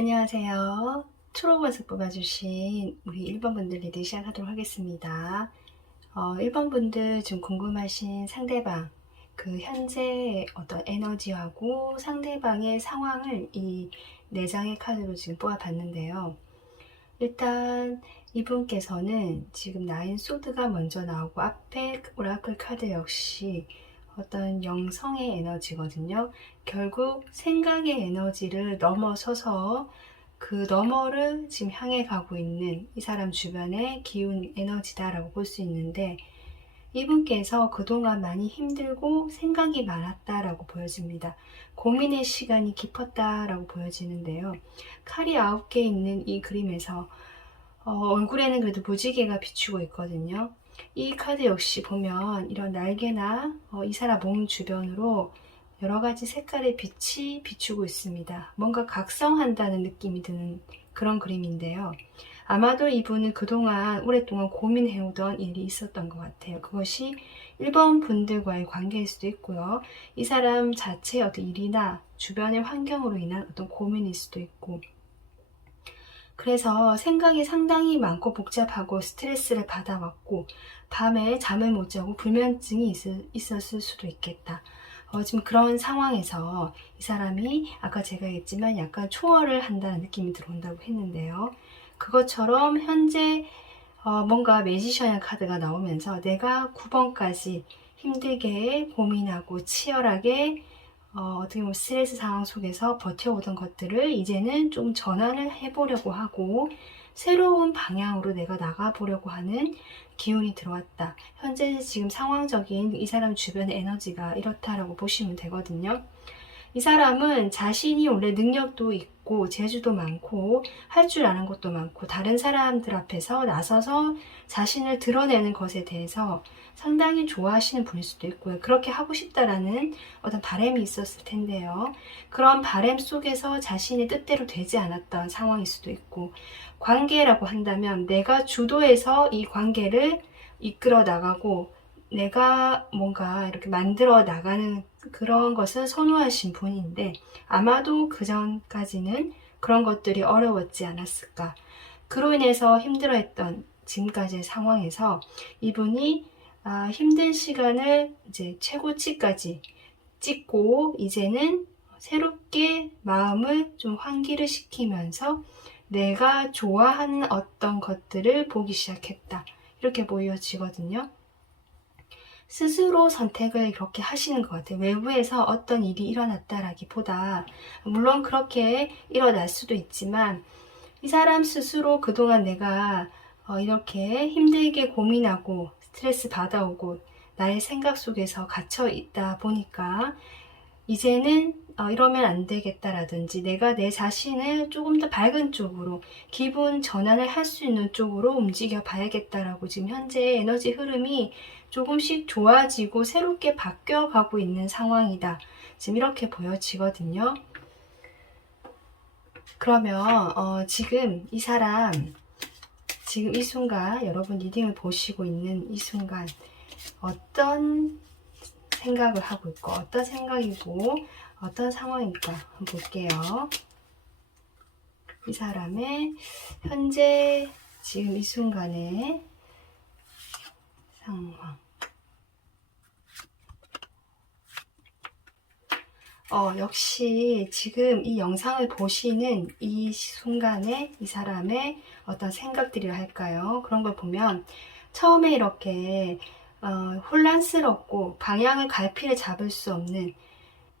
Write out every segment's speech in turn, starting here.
안녕하세요. 초록원석 뽑아주신 우리 1번 분들 리딩 시작하도록 하겠습니다. 1번 분들 좀 궁금하신 상대방, 그 현재 어떤 에너지하고 상대방의 상황을 이 4장의 카드로 지금 뽑아봤는데요. 일단 이분께서는 지금 나인 소드가 먼저 나오고 앞에 오라클 카드 역시 어떤 영성의 에너지거든요. 결국 생각의 에너지를 넘어서서 그 너머를 지금 향해 가고 있는 이 사람 주변의 기운 에너지다라고 볼 수 있는데, 이분께서 그동안 많이 힘들고 생각이 많았다라고 보여집니다. 고민의 시간이 깊었다라고 보여지는데요. 칼이 9개 있는 이 그림에서 얼굴에는 그래도 무지개가 비추고 있거든요. 이 카드 역시 보면 이런 날개나 이 사람 몸 주변으로 여러가지 색깔의 빛이 비추고 있습니다. 뭔가 각성한다는 느낌이 드는 그런 그림인데요. 아마도 이분은 그동안 오랫동안 고민해오던 일이 있었던 것 같아요. 그것이 1번 분들과의 관계일 수도 있고요. 이 사람 자체의 어떤 일이나 주변의 환경으로 인한 어떤 고민일 수도 있고, 그래서 생각이 상당히 많고 복잡하고 스트레스를 받아왔고 밤에 잠을 못 자고 불면증이 있었을 수도 있겠다. 지금 그런 상황에서 이 사람이 아까 제가 했지만 약간 초월을 한다는 느낌이 들어온다고 했는데요. 그것처럼 현재 뭔가 매지션의 카드가 나오면서 내가 9번까지 힘들게 고민하고 치열하게 어떻게 보면 스트레스 상황 속에서 버텨오던 것들을 이제는 좀 전환을 해보려고 하고 새로운 방향으로 내가 나가보려고 하는 기운이 들어왔다. 현재 지금 상황적인 이 사람 주변의 에너지가 이렇다라고 보시면 되거든요. 이 사람은 자신이 원래 능력도 있고 재주도 많고 할 줄 아는 것도 많고 다른 사람들 앞에서 나서서 자신을 드러내는 것에 대해서 상당히 좋아하시는 분일 수도 있고요. 그렇게 하고 싶다라는 어떤 바람이 있었을 텐데요. 그런 바람 속에서 자신의 뜻대로 되지 않았던 상황일 수도 있고, 관계라고 한다면 내가 주도해서 이 관계를 이끌어 나가고 내가 뭔가 이렇게 만들어 나가는 그런 것을 선호하신 분인데, 아마도 그 전까지는 그런 것들이 어려웠지 않았을까. 그로 인해서 힘들어했던 지금까지의 상황에서 이분이 힘든 시간을 이제 최고치까지 찍고 이제는 새롭게 마음을 좀 환기를 시키면서 내가 좋아하는 어떤 것들을 보기 시작했다. 이렇게 보여지거든요. 스스로 선택을 그렇게 하시는 것 같아요. 외부에서 어떤 일이 일어났다라기보다, 물론 그렇게 일어날 수도 있지만 이 사람 스스로 그동안 내가 이렇게 힘들게 고민하고 스트레스 받아오고 나의 생각 속에서 갇혀 있다 보니까 이제는 이러면 안 되겠다라든지 내가 내 자신을 조금 더 밝은 쪽으로 기분 전환을 할 수 있는 쪽으로 움직여 봐야겠다라고 지금 현재 에너지 흐름이 조금씩 좋아지고 새롭게 바뀌어가고 있는 상황이다. 지금 이렇게 보여지거든요. 그러면 지금 이 사람, 지금 이 순간 여러분 리딩을 보시고 있는 이 순간 어떤 생각을 하고 있고 어떤 생각이고 어떤 상황일까 한번 볼게요. 이 사람의 현재 지금 이 순간의 상황. 역시 지금 이 영상을 보시는 이 순간에 이 사람의 어떤 생각들이라 할까요? 그런 걸 보면 처음에 이렇게 혼란스럽고 방향을 갈피를 잡을 수 없는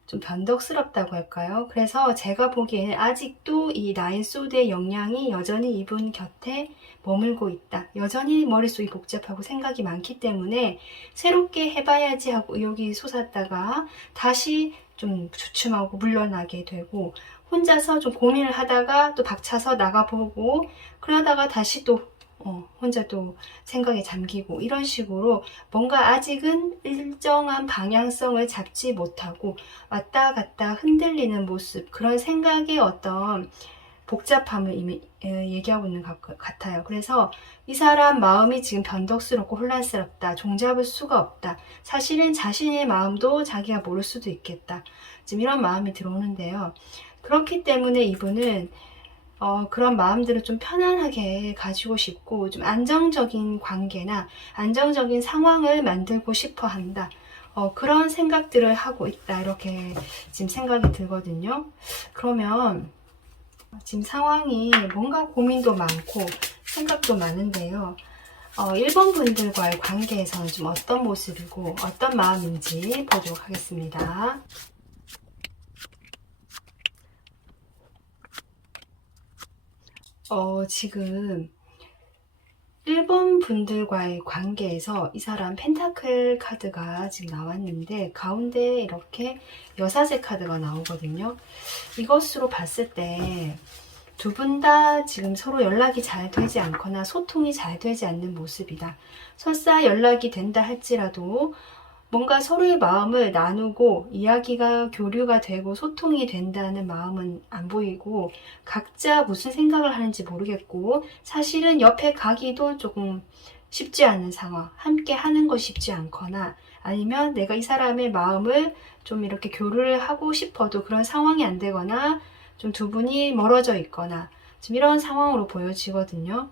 좀 변덕스럽다고 할까요? 그래서 제가 보기에는 아직도 이 나인 소드의 영향이 여전히 이분 곁에 머물고 있다. 여전히 머릿속이 복잡하고 생각이 많기 때문에 새롭게 해봐야지 하고 의욕이 솟았다가 다시 좀 주춤하고 물러나게 되고, 혼자서 좀 고민을 하다가 또 박차서 나가보고 그러다가 다시 또 혼자 또 생각에 잠기고, 이런 식으로 뭔가 아직은 일정한 방향성을 잡지 못하고 왔다 갔다 흔들리는 모습, 그런 생각의 어떤 복잡함을 이미 얘기하고 있는 것 같아요. 그래서 이 사람 마음이 지금 변덕스럽고 혼란스럽다. 종잡을 수가 없다. 사실은 자신의 마음도 자기가 모를 수도 있겠다. 지금 이런 마음이 들어오는데요. 그렇기 때문에 이분은 그런 마음들을 좀 편안하게 가지고 싶고 좀 안정적인 관계나 안정적인 상황을 만들고 싶어 한다. 그런 생각들을 하고 있다. 이렇게 지금 생각이 들거든요. 그러면 지금 상황이 뭔가 고민도 많고 생각도 많은데요. 1번 분들과의 관계에서는 좀 어떤 모습이고 어떤 마음인지 보도록 하겠습니다. 지금 1번 분들과의 관계에서 이 사람 펜타클 카드가 지금 나왔는데 가운데 이렇게 여사제 카드가 나오거든요. 이것으로 봤을 때 두 분 다 지금 서로 연락이 잘 되지 않거나 소통이 잘 되지 않는 모습이다. 설사 연락이 된다 할지라도 뭔가 서로의 마음을 나누고 이야기가 교류가 되고 소통이 된다는 마음은 안 보이고 각자 무슨 생각을 하는지 모르겠고 사실은 옆에 가기도 조금 쉽지 않은 상황, 함께 하는 것이 쉽지 않거나 아니면 내가 이 사람의 마음을 좀 이렇게 교류를 하고 싶어도 그런 상황이 안 되거나 좀 두 분이 멀어져 있거나 지금 이런 상황으로 보여지거든요.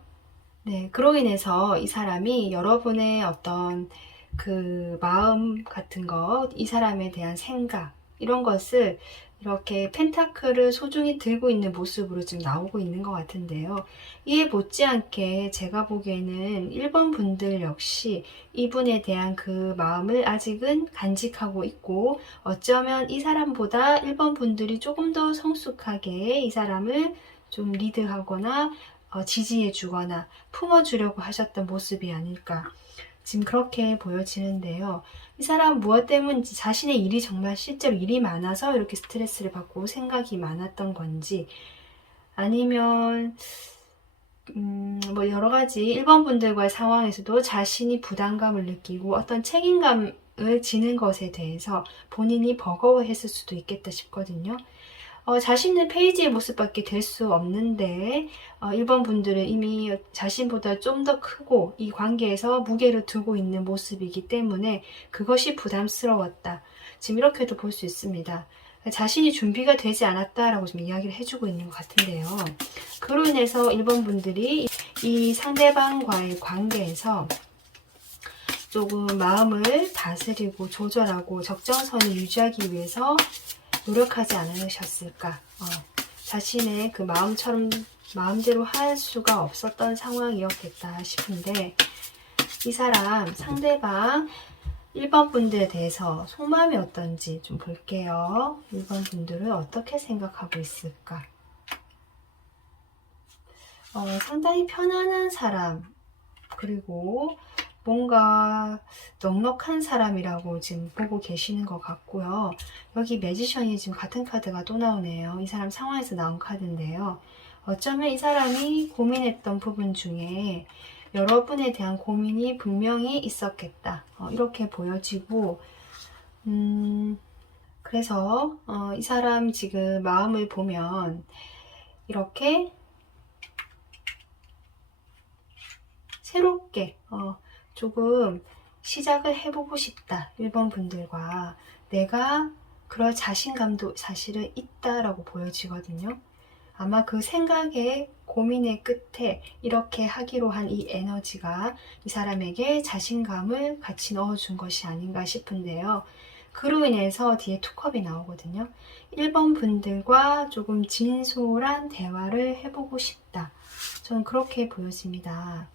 네, 그로 인해서 이 사람이 여러분의 어떤 그 마음 같은 것, 이 사람에 대한 생각, 이런 것을 이렇게 펜타클을 소중히 들고 있는 모습으로 지금 나오고 있는 것 같은데요. 이에 못지않게 제가 보기에는 1번 분들 역시 이분에 대한 그 마음을 아직은 간직하고 있고 어쩌면 이 사람보다 1번 분들이 조금 더 성숙하게 이 사람을 좀 리드하거나 지지해 주거나 품어주려고 하셨던 모습이 아닐까. 지금 그렇게 보여지는데요. 이 사람 무엇 때문인지 자신의 일이 정말 실제로 일이 많아서 이렇게 스트레스를 받고 생각이 많았던 건지 아니면 뭐 여러 가지 1번 분들과의 상황에서도 자신이 부담감을 느끼고 어떤 책임감을 지는 것에 대해서 본인이 버거워했을 수도 있겠다 싶거든요. 자신은 페이지의 모습밖에 될 수 없는데 1번 분들은 이미 자신보다 좀 더 크고 이 관계에서 무게를 두고 있는 모습이기 때문에 그것이 부담스러웠다. 지금 이렇게도 볼 수 있습니다. 자신이 준비가 되지 않았다라고 좀 이야기를 해주고 있는 것 같은데요. 그로 인해서 1번 분들이 이 상대방과의 관계에서 조금 마음을 다스리고 조절하고 적정선을 유지하기 위해서 노력하지 않으셨을까? 자신의 그 마음처럼 마음대로 할 수가 없었던 상황이었겠다 싶은데 이 사람 상대방 1번 분들에 대해서 속마음이 어떤지 좀 볼게요. 1번 분들은 어떻게 생각하고 있을까? 상당히 편안한 사람 그리고 뭔가 넉넉한 사람이라고 지금 보고 계시는 것 같고요. 여기 매지션이 지금 같은 카드가 또 나오네요. 이 사람 상황에서 나온 카드인데요. 어쩌면 이 사람이 고민했던 부분 중에 여러분에 대한 고민이 분명히 있었겠다. 이렇게 보여지고 그래서 이 사람 지금 마음을 보면 이렇게 새롭게 조금 시작을 해보고 싶다. 1번 분들과 내가 그럴 자신감도 사실은 있다라고 보여지거든요. 아마 그 생각의 고민의 끝에 이렇게 하기로 한 이 에너지가 이 사람에게 자신감을 같이 넣어준 것이 아닌가 싶은데요. 그로 인해서 뒤에 투컵이 나오거든요. 1번 분들과 조금 진솔한 대화를 해보고 싶다. 저는 그렇게 보여집니다.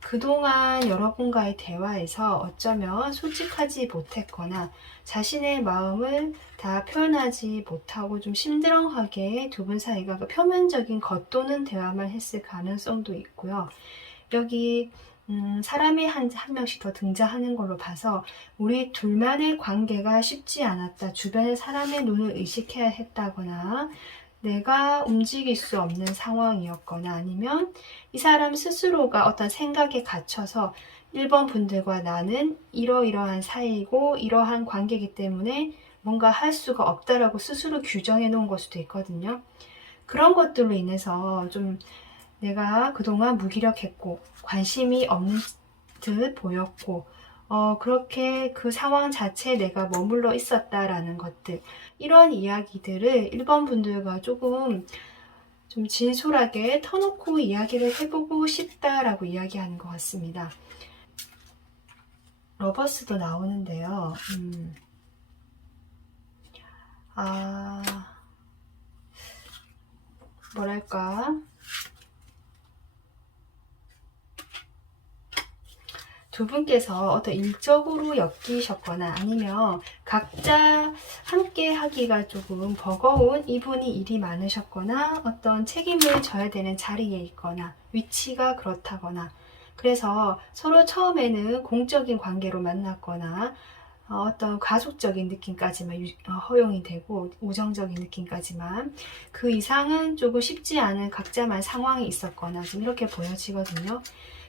그동안 여러분과의 대화에서 어쩌면 솔직하지 못했거나 자신의 마음을 다 표현하지 못하고 좀 심드렁하게 두 분 사이가 표면적인 겉도는 대화만 했을 가능성도 있고요. 여기 사람이 한 명씩 더 등장하는 걸로 봐서 우리 둘만의 관계가 쉽지 않았다. 주변의 사람의 눈을 의식해야 했다거나 내가 움직일 수 없는 상황이었거나 아니면 이 사람 스스로가 어떤 생각에 갇혀서 1번 분들과 나는 이러이러한 사이고 이러한 관계이기 때문에 뭔가 할 수가 없다라고 스스로 규정해 놓은 걸 수도 있거든요. 그런 것들로 인해서 좀 내가 그동안 무기력했고 관심이 없는 듯 보였고 그렇게 그 상황 자체에 내가 머물러 있었다라는 것들 이런 이야기들을 1번 분들과 조금 좀 진솔하게 터놓고 이야기를 해보고 싶다라고 이야기하는 것 같습니다. 러버스도 나오는데요. 뭐랄까. 두 분께서 어떤 일적으로 엮이셨거나 아니면 각자 함께 하기가 조금 버거운 이분이 일이 많으셨거나 어떤 책임을 져야 되는 자리에 있거나 위치가 그렇다거나 그래서 서로 처음에는 공적인 관계로 만났거나 어떤 가족적인 느낌까지만 허용이 되고 우정적인 느낌까지만 그 이상은 조금 쉽지 않은 각자만 상황이 있었거나 좀 이렇게 보여지거든요.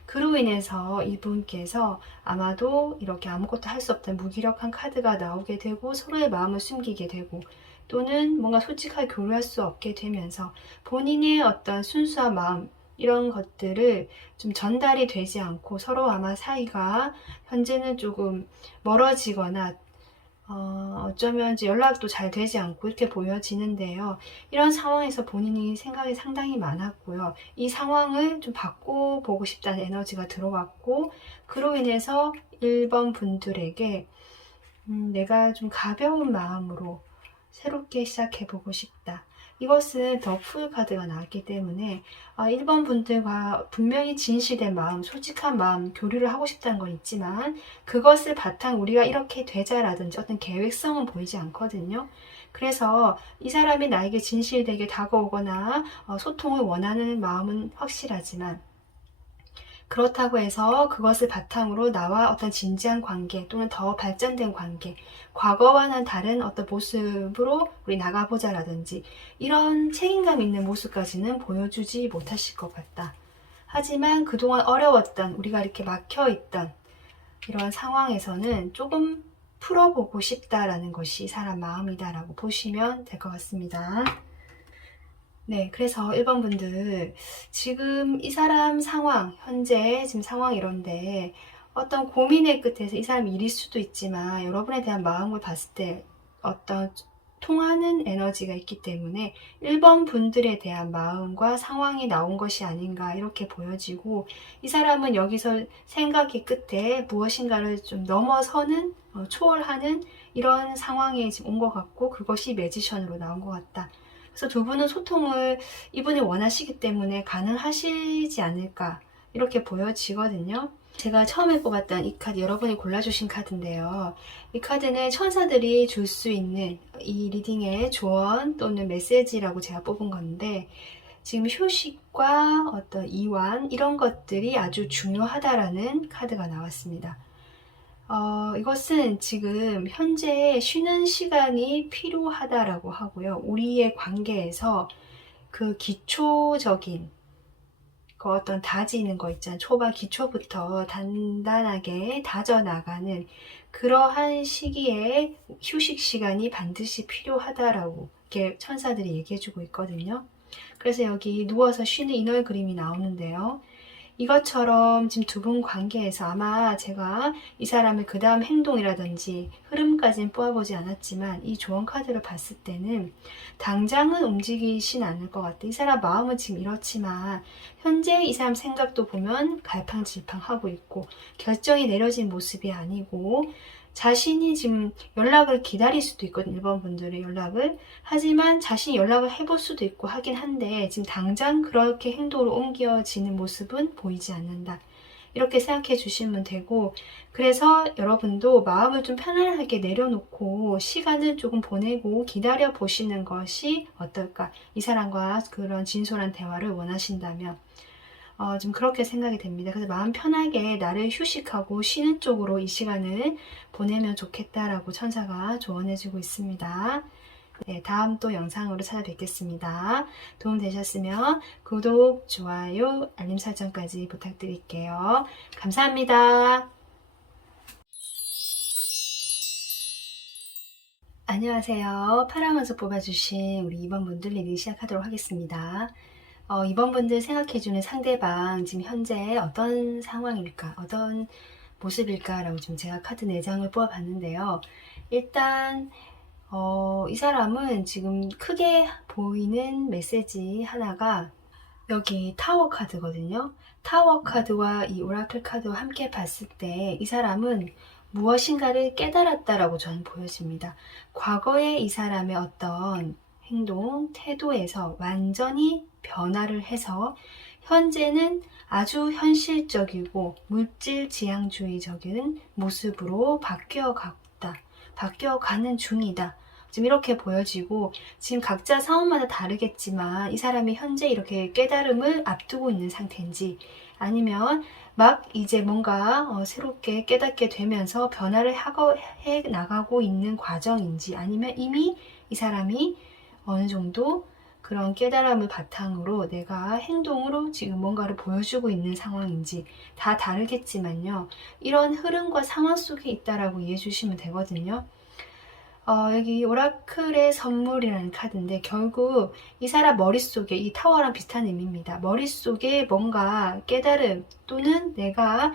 그로 인해서 이분께서 아마도 이렇게 아무것도 할 수 없던 무기력한 카드가 나오게 되고 서로의 마음을 숨기게 되고 또는 뭔가 솔직하게 교류할 수 없게 되면서 본인의 어떤 순수한 마음 이런 것들을 좀 전달이 되지 않고 서로 아마 사이가 현재는 조금 멀어지거나 어쩌면 이제 연락도 잘 되지 않고 이렇게 보여지는데요. 이런 상황에서 본인이 생각이 상당히 많았고요. 이 상황을 좀 바꿔보고 싶다는 에너지가 들어왔고 그로 인해서 1번 분들에게 내가 좀 가벼운 마음으로 새롭게 시작해보고 싶다. 이것은 더 풀 카드가 나왔기 때문에 1번 분들과 분명히 진실된 마음, 솔직한 마음, 교류를 하고 싶다는 건 있지만 그것을 바탕 우리가 이렇게 되자라든지 어떤 계획성은 보이지 않거든요. 그래서 이 사람이 나에게 진실되게 다가오거나 소통을 원하는 마음은 확실하지만 그렇다고 해서 그것을 바탕으로 나와 어떤 진지한 관계 또는 더 발전된 관계, 과거와는 다른 어떤 모습으로 우리 나가보자라든지 이런 책임감 있는 모습까지는 보여주지 못하실 것 같다. 하지만 그동안 어려웠던 우리가 이렇게 막혀있던 이런 상황에서는 조금 풀어보고 싶다라는 것이 사람 마음이다라고 보시면 될 것 같습니다. 네, 그래서 1번 분들 지금 이 사람 상황, 현재 지금 상황 이런데 어떤 고민의 끝에서 이 사람이 일일 수도 있지만 여러분에 대한 마음을 봤을 때 어떤 통하는 에너지가 있기 때문에 1번 분들에 대한 마음과 상황이 나온 것이 아닌가 이렇게 보여지고 이 사람은 여기서 생각의 끝에 무엇인가를 좀 넘어서는 초월하는 이런 상황에 지금 온 것 같고 그것이 매지션으로 나온 것 같다. 그래서 두 분은 소통을 이분이 원하시기 때문에 가능하시지 않을까 이렇게 보여지거든요. 제가 처음에 뽑았던 이 카드 여러분이 골라주신 카드인데요. 이 카드는 천사들이 줄 수 있는 이 리딩의 조언 또는 메시지라고 제가 뽑은 건데 지금 휴식과 어떤 이완 이런 것들이 아주 중요하다라는 카드가 나왔습니다. 이것은 지금 현재 쉬는 시간이 필요하다라고 하고요. 우리의 관계에서 그 기초적인 그 어떤 다지는 거 있잖아요. 초반 기초부터 단단하게 다져나가는 그러한 시기에 휴식 시간이 반드시 필요하다라고 이렇게 천사들이 얘기해주고 있거든요. 그래서 여기 누워서 쉬는 인월 그림이 나오는데요. 이것처럼 지금 두 분 관계에서 아마 제가 이 사람의 그 다음 행동이라든지 흐름까지는 뽑아보지 않았지만 이 조언 카드를 봤을 때는 당장은 움직이진 않을 것 같아. 이 사람 마음은 지금 이렇지만 현재 이 사람 생각도 보면 갈팡질팡하고 있고 결정이 내려진 모습이 아니고 자신이 지금 연락을 기다릴 수도 있거든요. 1번 분들의 연락을. 하지만 자신이 연락을 해볼 수도 있고 하긴 한데 지금 당장 그렇게 행동으로 옮겨지는 모습은 보이지 않는다. 이렇게 생각해 주시면 되고 그래서 여러분도 마음을 좀 편안하게 내려놓고 시간을 조금 보내고 기다려 보시는 것이 어떨까? 이 사람과 그런 진솔한 대화를 원하신다면 좀 그렇게 생각이 됩니다. 그래서 마음 편하게 나를 휴식하고 쉬는 쪽으로 이 시간을 보내면 좋겠다라고 천사가 조언해주고 있습니다. 네, 다음 또 영상으로 찾아뵙겠습니다. 도움 되셨으면 구독, 좋아요, 알림 설정까지 부탁드릴게요. 감사합니다. 안녕하세요. 파랑에서 뽑아주신 우리 2번 분들 리딩 시작하도록 하겠습니다. 2번 분들 생각해주는 상대방 지금 현재 어떤 상황일까? 어떤 모습일까? 라고 지금 제가 카드 4장을 뽑아봤는데요. 일단 이 사람은 지금 크게 보이는 메시지 하나가 여기 타워 카드거든요. 타워 카드와 이 오라클 카드와 함께 봤을 때 이 사람은 무엇인가를 깨달았다라고 저는 보여집니다. 과거에 이 사람의 어떤 행동, 태도에서 완전히 변화를 해서 현재는 아주 현실적이고 물질 지향주의적인 모습으로 바뀌어가는 중이다. 지금 이렇게 보여지고, 지금 각자 상황마다 다르겠지만 이 사람이 현재 이렇게 깨달음을 앞두고 있는 상태인지, 아니면 막 이제 뭔가 새롭게 깨닫게 되면서 변화를 해 나가고 있는 과정인지, 아니면 이미 이 사람이 어느 정도 그런 깨달음을 바탕으로 내가 행동으로 지금 뭔가를 보여주고 있는 상황인지 다 다르겠지만요. 이런 흐름과 상황 속에 있다라고 이해해 주시면 되거든요. 여기 오라클의 선물이라는 카드인데, 결국 이 사람 머릿속에, 이 타워랑 비슷한 의미입니다. 머릿속에 뭔가 깨달음 또는 내가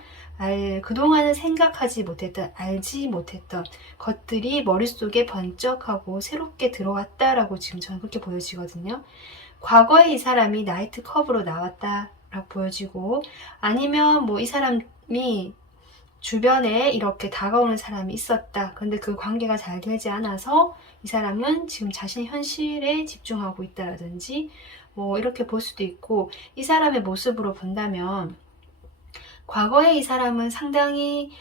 그동안은 생각하지 못했던, 알지 못했던 것들이 머릿속에 번쩍하고 새롭게 들어왔다라고 지금 저는 그렇게 보여지거든요. 과거에 이 사람이 나이트 컵으로 나왔다라고 보여지고, 아니면 뭐 이 사람이 주변에 이렇게 다가오는 사람이 있었다. 근데 그 관계가 잘 되지 않아서 이 사람은 지금 자신의 현실에 집중하고 있다라든지, 뭐 이렇게 볼 수도 있고, 이 사람의 모습으로 본다면 과거에 이 사람은 상당히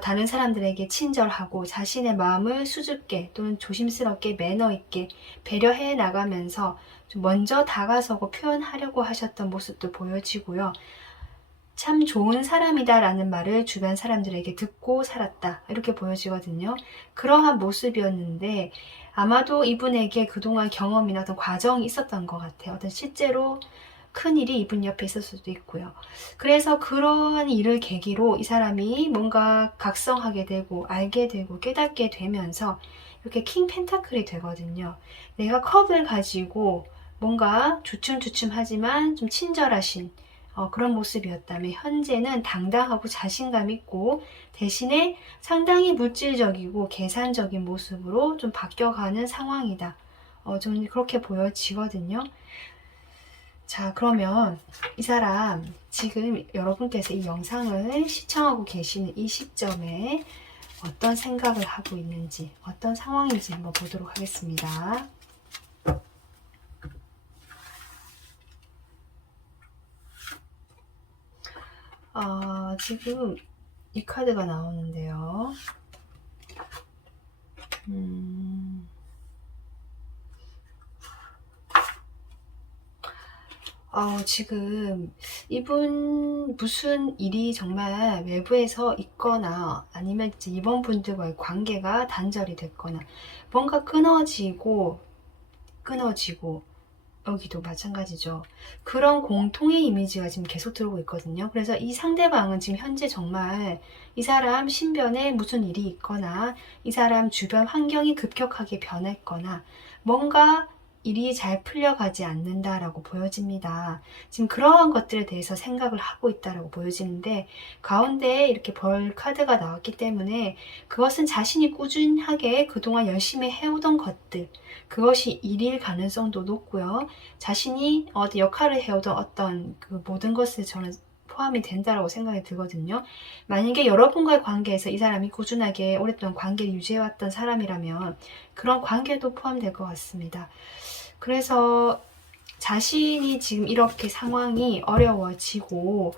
다른 사람들에게 친절하고 자신의 마음을 수줍게 또는 조심스럽게 매너 있게 배려해 나가면서 좀 먼저 다가서고 표현하려고 하셨던 모습도 보여지고요. 참 좋은 사람이다 라는 말을 주변 사람들에게 듣고 살았다, 이렇게 보여지거든요. 그러한 모습이었는데 아마도 이분에게 그동안 경험이나 어떤 과정이 있었던 것 같아요. 어떤 실제로 큰일이 이분 옆에 있을 수도 있고요. 그래서 그러한 일을 계기로 이 사람이 뭔가 각성하게 되고 알게 되고 깨닫게 되면서 이렇게 킹 펜타클이 되거든요. 내가 컵을 가지고 뭔가 주춤주춤하지만 좀 친절하신 그런 모습이었다면, 현재는 당당하고 자신감 있고 대신에 상당히 물질적이고 계산적인 모습으로 좀 바뀌어가는 상황이다. 좀 그렇게 보여지거든요. 자, 그러면 이 사람, 지금 여러분께서 이 영상을 시청하고 계시는 이 시점에 어떤 생각을 하고 있는지, 어떤 상황인지 한번 보도록 하겠습니다. 지금 이 카드가 나오는데요. 지금 이분 무슨 일이 정말 외부에서 있거나, 아니면 이제 이번 분들과의 관계가 단절이 됐거나, 뭔가 끊어지고 여기도 마찬가지죠. 그런 공통의 이미지가 지금 계속 들어오고 있거든요. 그래서 이 상대방은 지금 현재 정말 이 사람 신변에 무슨 일이 있거나, 이 사람 주변 환경이 급격하게 변했거나, 뭔가 일이 잘 풀려가지 않는다라고 보여집니다. 지금 그러한 것들에 대해서 생각을 하고 있다라고 보여지는데, 가운데 이렇게 벌 카드가 나왔기 때문에 그것은 자신이 꾸준하게 그동안 열심히 해오던 것들, 그것이 일일 가능성도 높고요. 자신이 역할을 해오던 어떤 그 모든 것을 저는 포함이 된다라고 생각이 들거든요. 만약에 여러분과의 관계에서 이 사람이 꾸준하게 오랫동안 관계를 유지해왔던 사람이라면 그런 관계도 포함될 것 같습니다. 그래서 자신이 지금 이렇게 상황이 어려워지고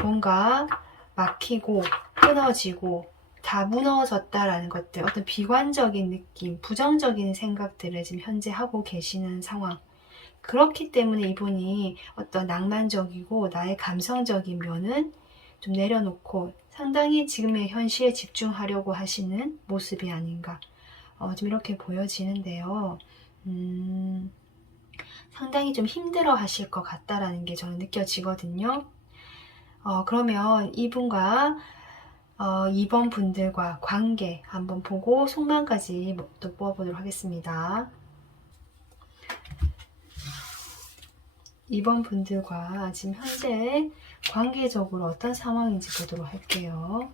뭔가 막히고 끊어지고 다 무너졌다라는 것들, 어떤 비관적인 느낌, 부정적인 생각들을 지금 현재 하고 계시는 상황. 그렇기 때문에 이분이 어떤 낭만적이고 나의 감성적인 면은 좀 내려놓고 상당히 지금의 현실에 집중하려고 하시는 모습이 아닌가, 좀 이렇게 보여지는데요. 상당히 좀 힘들어 하실 것 같다라는 게 저는 느껴지거든요. 그러면 이분과 2번 분들과 관계 한번 보고 속마음까지 또 뽑아보도록 하겠습니다. 2번 분들과 지금 현재 관계적으로 어떤 상황인지 보도록 할게요.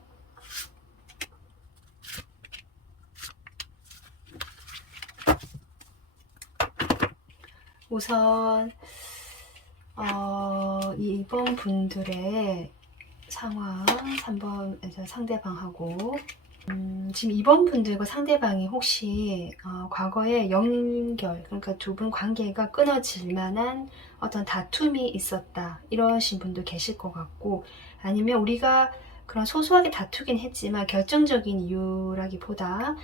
우선 이번 분들의 상황 3번에서 상대방하고 지금 이번 분들과 상대방이 혹시 과거에 연결, 그러니까 두 분 관계가 끊어질 만한 어떤 다툼이 있었다 이러신 분도 계실 것 같고, 아니면 우리가 그런 소소하게 다투긴 했지만 결정적인 이유라기보다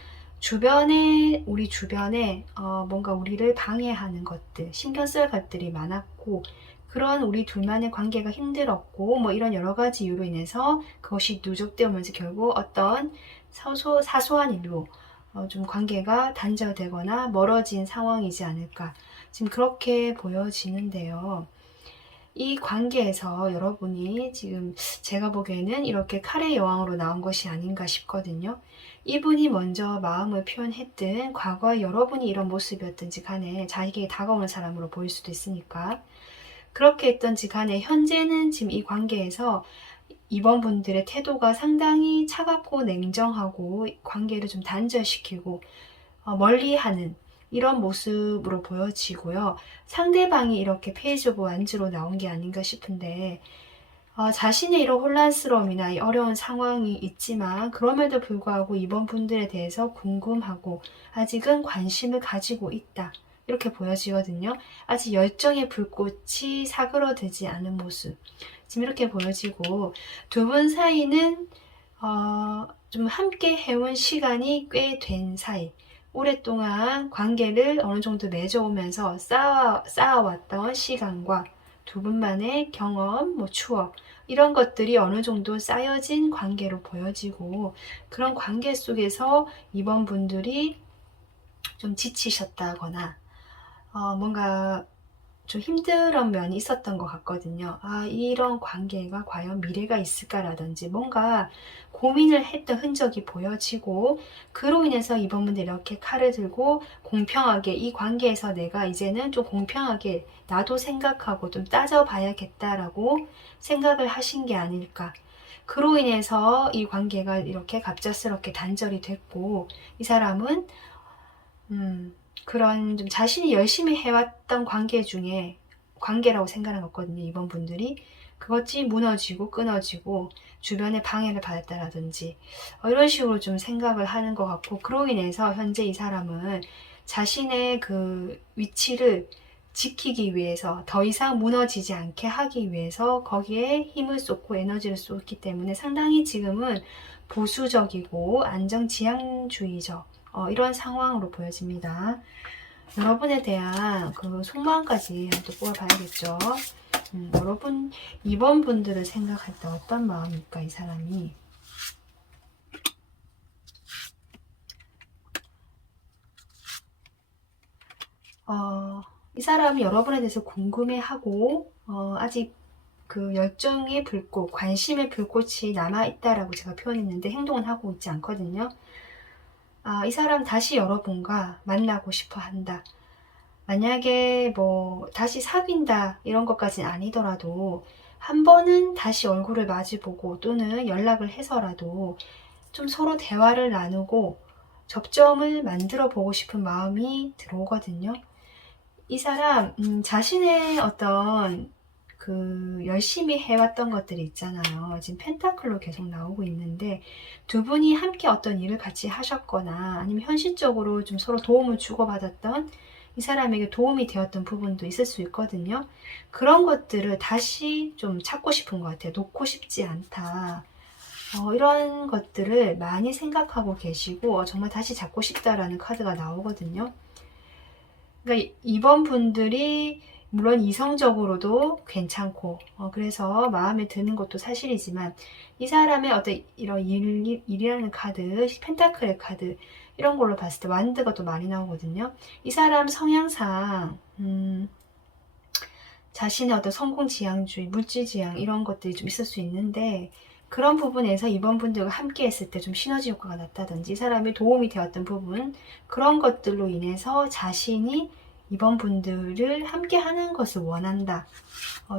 우리 주변에 뭔가 우리를 방해하는 것들, 신경 쓸 것들이 많았고, 그런 우리 둘만의 관계가 힘들었고, 뭐 이런 여러 가지 이유로 인해서 그것이 누적되면서 결국 어떤 사소한 일로 좀 관계가 단절되거나 멀어진 상황이지 않을까, 지금 그렇게 보여지는데요. 이 관계에서 여러분이 지금 제가 보기에는 이렇게 칼의 여왕으로 나온 것이 아닌가 싶거든요. 이분이 먼저 마음을 표현했든 과거에 여러분이 이런 모습이었든지 간에 자기에게 다가오는 사람으로 보일 수도 있으니까, 그렇게 했던지 간에 현재는 지금 이 관계에서 이번 분들의 태도가 상당히 차갑고 냉정하고 관계를 좀 단절시키고 멀리하는 이런 모습으로 보여지고요. 상대방이 이렇게 페이지 오브 완즈로 나온 게 아닌가 싶은데, 자신의 이런 혼란스러움이나 이 어려운 상황이 있지만 그럼에도 불구하고 이번 분들에 대해서 궁금하고 아직은 관심을 가지고 있다, 이렇게 보여지거든요. 아직 열정의 불꽃이 사그러들지 않은 모습, 지금 이렇게 보여지고, 두 분 사이는 좀 함께 해온 시간이 꽤 된 사이, 오랫동안 관계를 어느 정도 맺어오면서 쌓아왔던 시간과 두 분만의 경험, 뭐 추억, 이런 것들이 어느 정도 쌓여진 관계로 보여지고, 그런 관계 속에서 이번 분들이 좀 지치셨다거나 뭔가 좀 힘든 면이 있었던 것 같거든요. 이런 관계가 과연 미래가 있을까라든지 뭔가 고민을 했던 흔적이 보여지고, 그로 인해서 이번 분들 이렇게 칼을 들고 공평하게 이 관계에서 내가 이제는 좀 공평하게 나도 생각하고 좀 따져봐야겠다라고 생각을 하신 게 아닐까. 그로 인해서 이 관계가 이렇게 갑작스럽게 단절이 됐고, 이 사람은 그런 좀 자신이 열심히 해왔던 관계라고 생각하는 거거든요. 이번 분들이 그것이 무너지고 끊어지고 주변에 방해를 받았다라든지 이런 식으로 좀 생각을 하는 것 같고, 그로 인해서 현재 이 사람은 자신의 그 위치를 지키기 위해서, 더 이상 무너지지 않게 하기 위해서 거기에 힘을 쏟고 에너지를 쏟기 때문에 상당히 지금은 보수적이고 안정지향주의적 이런 상황으로 보여집니다. 여러분에 대한 그 속마음까지 또 뽑아봐야겠죠. 여러분, 이번 분들을 생각할 때 어떤 마음일까, 이 사람이. 이 사람이 여러분에 대해서 궁금해하고, 아직 그 열정의 불꽃, 관심의 불꽃이 남아있다라고 제가 표현했는데 행동은 하고 있지 않거든요. 이 사람 다시 여러분과 만나고 싶어 한다. 만약에 뭐 다시 사귄다 이런 것까지는 아니더라도 한 번은 다시 얼굴을 마주보고 또는 연락을 해서라도 좀 서로 대화를 나누고 접점을 만들어 보고 싶은 마음이 들어오거든요. 이 사람 자신의 어떤 그 열심히 해왔던 것들이 있잖아요. 지금 펜타클로 계속 나오고 있는데, 두 분이 함께 어떤 일을 같이 하셨거나 아니면 현실적으로 좀 서로 도움을 주고받았던, 이 사람에게 도움이 되었던 부분도 있을 수 있거든요. 그런 것들을 다시 좀 찾고 싶은 것 같아요. 놓고 싶지 않다. 이런 것들을 많이 생각하고 계시고 정말 다시 잡고 싶다라는 카드가 나오거든요. 그러니까 이번 분들이 물론 이성적으로도 괜찮고 그래서 마음에 드는 것도 사실이지만, 이 사람의 어떤 이런 일이라는 카드, 펜타클의 카드 이런 걸로 봤을 때 완드가 또 많이 나오거든요. 이 사람 성향상 자신의 어떤 성공지향주의, 물질지향 이런 것들이 좀 있을 수 있는데, 그런 부분에서 이번 분들과 함께 했을 때 좀 시너지 효과가 났다든지 이 사람이 도움이 되었던 부분, 그런 것들로 인해서 자신이 이번 분들을 함께 하는 것을 원한다.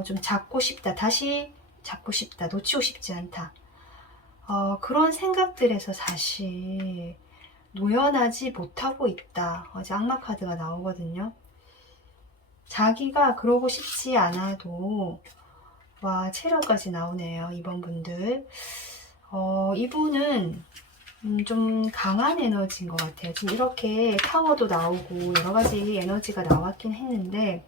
좀 잡고 싶다. 다시 잡고 싶다. 놓치고 싶지 않다. 그런 생각들에서 사실 노연하지 못하고 있다. 악마 카드가 나오거든요. 자기가 그러고 싶지 않아도, 와, 체력까지 나오네요. 이번 분들. 이분은 좀 강한 에너지인 것 같아요. 지금 이렇게 타워도 나오고 여러 가지 에너지가 나왔긴 했는데,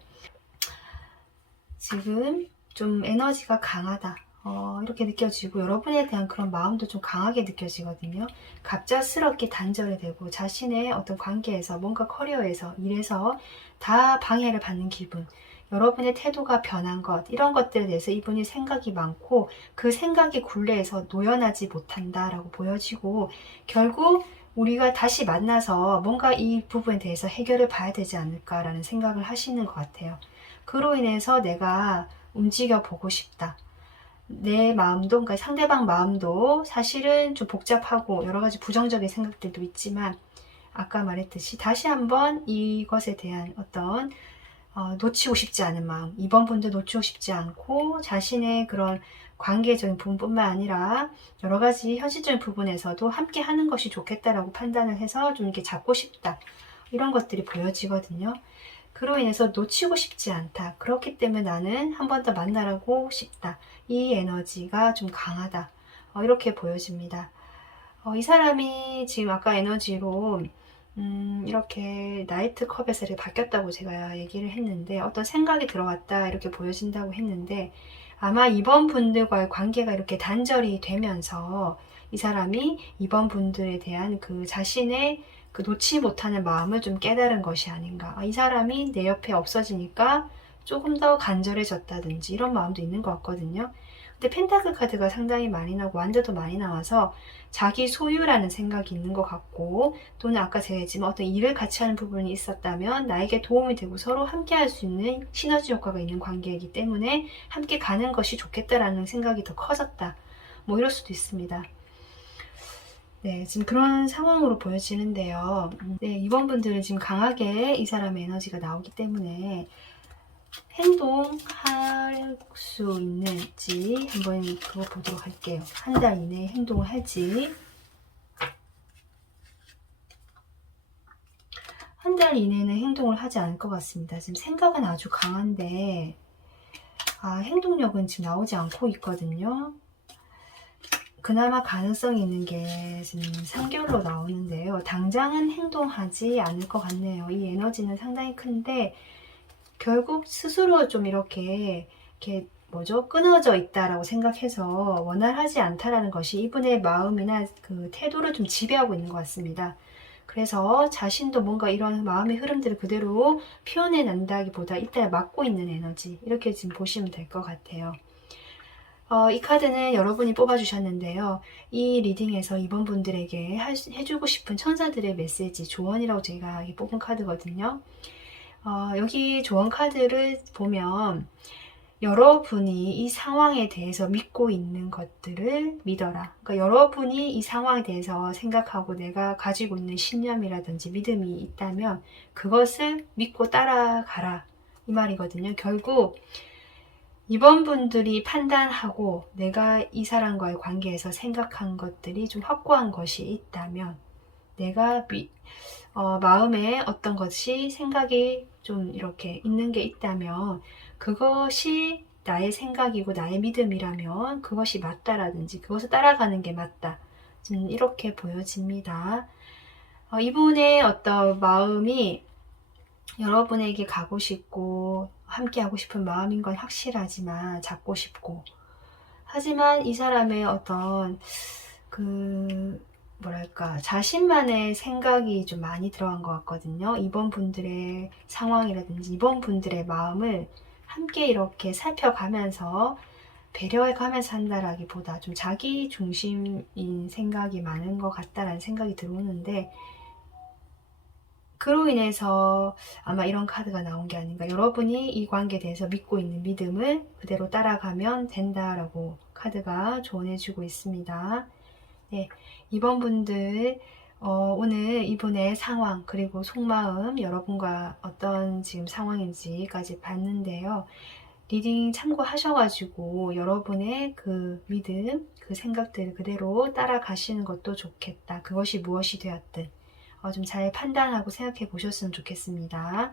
지금 좀 에너지가 강하다. 이렇게 느껴지고, 여러분에 대한 그런 마음도 좀 강하게 느껴지거든요. 갑작스럽게 단절이 되고, 자신의 어떤 관계에서, 뭔가 커리어에서, 일에서 다 방해를 받는 기분. 여러분의 태도가 변한 것, 이런 것들에 대해서 이분이 생각이 많고, 그 생각이 굴레에서 노연하지 못한다라고 보여지고, 결국 우리가 다시 만나서 뭔가 이 부분에 대해서 해결을 봐야 되지 않을까라는 생각을 하시는 것 같아요. 그로 인해서 내가 움직여 보고 싶다. 내 마음도, 그러니까 상대방 마음도 사실은 좀 복잡하고 여러 가지 부정적인 생각들도 있지만, 아까 말했듯이 다시 한번 이것에 대한 어떤 놓치고 싶지 않은 마음, 이번 분도 놓치고 싶지 않고, 자신의 그런 관계적인 부분뿐만 아니라 여러 가지 현실적인 부분에서도 함께 하는 것이 좋겠다라고 판단을 해서 좀 이렇게 잡고 싶다. 이런 것들이 보여지거든요. 그로 인해서 놓치고 싶지 않다. 그렇기 때문에 나는 한 번 더 만나라고 싶다. 이 에너지가 좀 강하다. 이렇게 보여집니다. 이 사람이 지금 아까 에너지로 이렇게 나이트 컵에서 이렇게 바뀌었다고 제가 얘기를 했는데, 어떤 생각이 들어왔다 이렇게 보여진다고 했는데, 아마 이번 분들과의 관계가 이렇게 단절이 되면서 이 사람이 이번 분들에 대한 그 자신의 그 놓지 못하는 마음을 좀 깨달은 것이 아닌가. 이 사람이 내 옆에 없어지니까 조금 더 간절해졌다든지 이런 마음도 있는 것 같거든요. 근데 펜타클 카드가 상당히 많이 나오고 완드도 많이 나와서 자기 소유라는 생각이 있는 것 같고, 또는 아까 제가 했지만 어떤 일을 같이 하는 부분이 있었다면 나에게 도움이 되고 서로 함께 할 수 있는 시너지 효과가 있는 관계이기 때문에 함께 가는 것이 좋겠다라는 생각이 더 커졌다. 뭐 이럴 수도 있습니다. 네, 지금 그런 상황으로 보여지는데요. 네, 이번 분들은 지금 강하게 이 사람의 에너지가 나오기 때문에 행동할 수 있는지 한번 그거 보도록 할게요. 한 달 이내에 행동을 할지. 한 달 이내는 행동을 하지 않을 것 같습니다. 지금 생각은 아주 강한데, 행동력은 지금 나오지 않고 있거든요. 그나마 가능성이 있는 게 지금 3개월로 나오는데요. 당장은 행동하지 않을 것 같네요. 이 에너지는 상당히 큰데, 결국 스스로 좀 이렇게 끊어져 있다라고 생각해서 원활하지 않다라는 것이 이분의 마음이나 그 태도를 좀 지배하고 있는 것 같습니다. 그래서 자신도 뭔가 이런 마음의 흐름들을 그대로 표현해 낸다기보다 이때 막고 있는 에너지, 이렇게 지금 보시면 될 것 같아요. 이 카드는 여러분이 뽑아주셨는데요. 이 리딩에서 이번 분들에게 해주고 싶은 천사들의 메시지, 조언이라고 제가 뽑은 카드거든요. 여기 조언 카드를 보면, 여러분이 이 상황에 대해서 믿고 있는 것들을 믿어라. 그러니까 여러분이 이 상황에 대해서 생각하고 내가 가지고 있는 신념이라든지 믿음이 있다면 그것을 믿고 따라가라. 이 말이거든요. 결국 이번 분들이 판단하고 내가 이 사람과의 관계에서 생각한 것들이 좀 확고한 것이 있다면, 내가 마음에 어떤 것이 생각이 좀 이렇게 있는 게 있다면 그것이 나의 생각이고 나의 믿음이라면 그것이 맞다라든지 그것을 따라가는 게 맞다. 이렇게 보여집니다. 이분의 어떤 마음이 여러분에게 가고 싶고 함께 하고 싶은 마음인 건 확실하지만, 잡고 싶고, 하지만 이 사람의 어떤 뭐랄까, 자신만의 생각이 좀 많이 들어간 것 같거든요. 이번 분들의 상황이라든지 이번 분들의 마음을 함께 이렇게 살펴가면서 배려해가면서 한다라기보다 좀 자기 중심인 생각이 많은 것 같다라는 생각이 들어오는데, 그로 인해서 아마 이런 카드가 나온 게 아닌가. 여러분이 이 관계에 대해서 믿고 있는 믿음을 그대로 따라가면 된다라고 카드가 조언해주고 있습니다. 네, 이번 분들 오늘 이분의 상황 그리고 속마음, 여러분과 어떤 지금 상황인지까지 봤는데요. 리딩 참고하셔가지고 여러분의 그 믿음, 그 생각들을 그대로 따라가시는 것도 좋겠다. 그것이 무엇이 되었든 좀 잘 판단하고 생각해 보셨으면 좋겠습니다.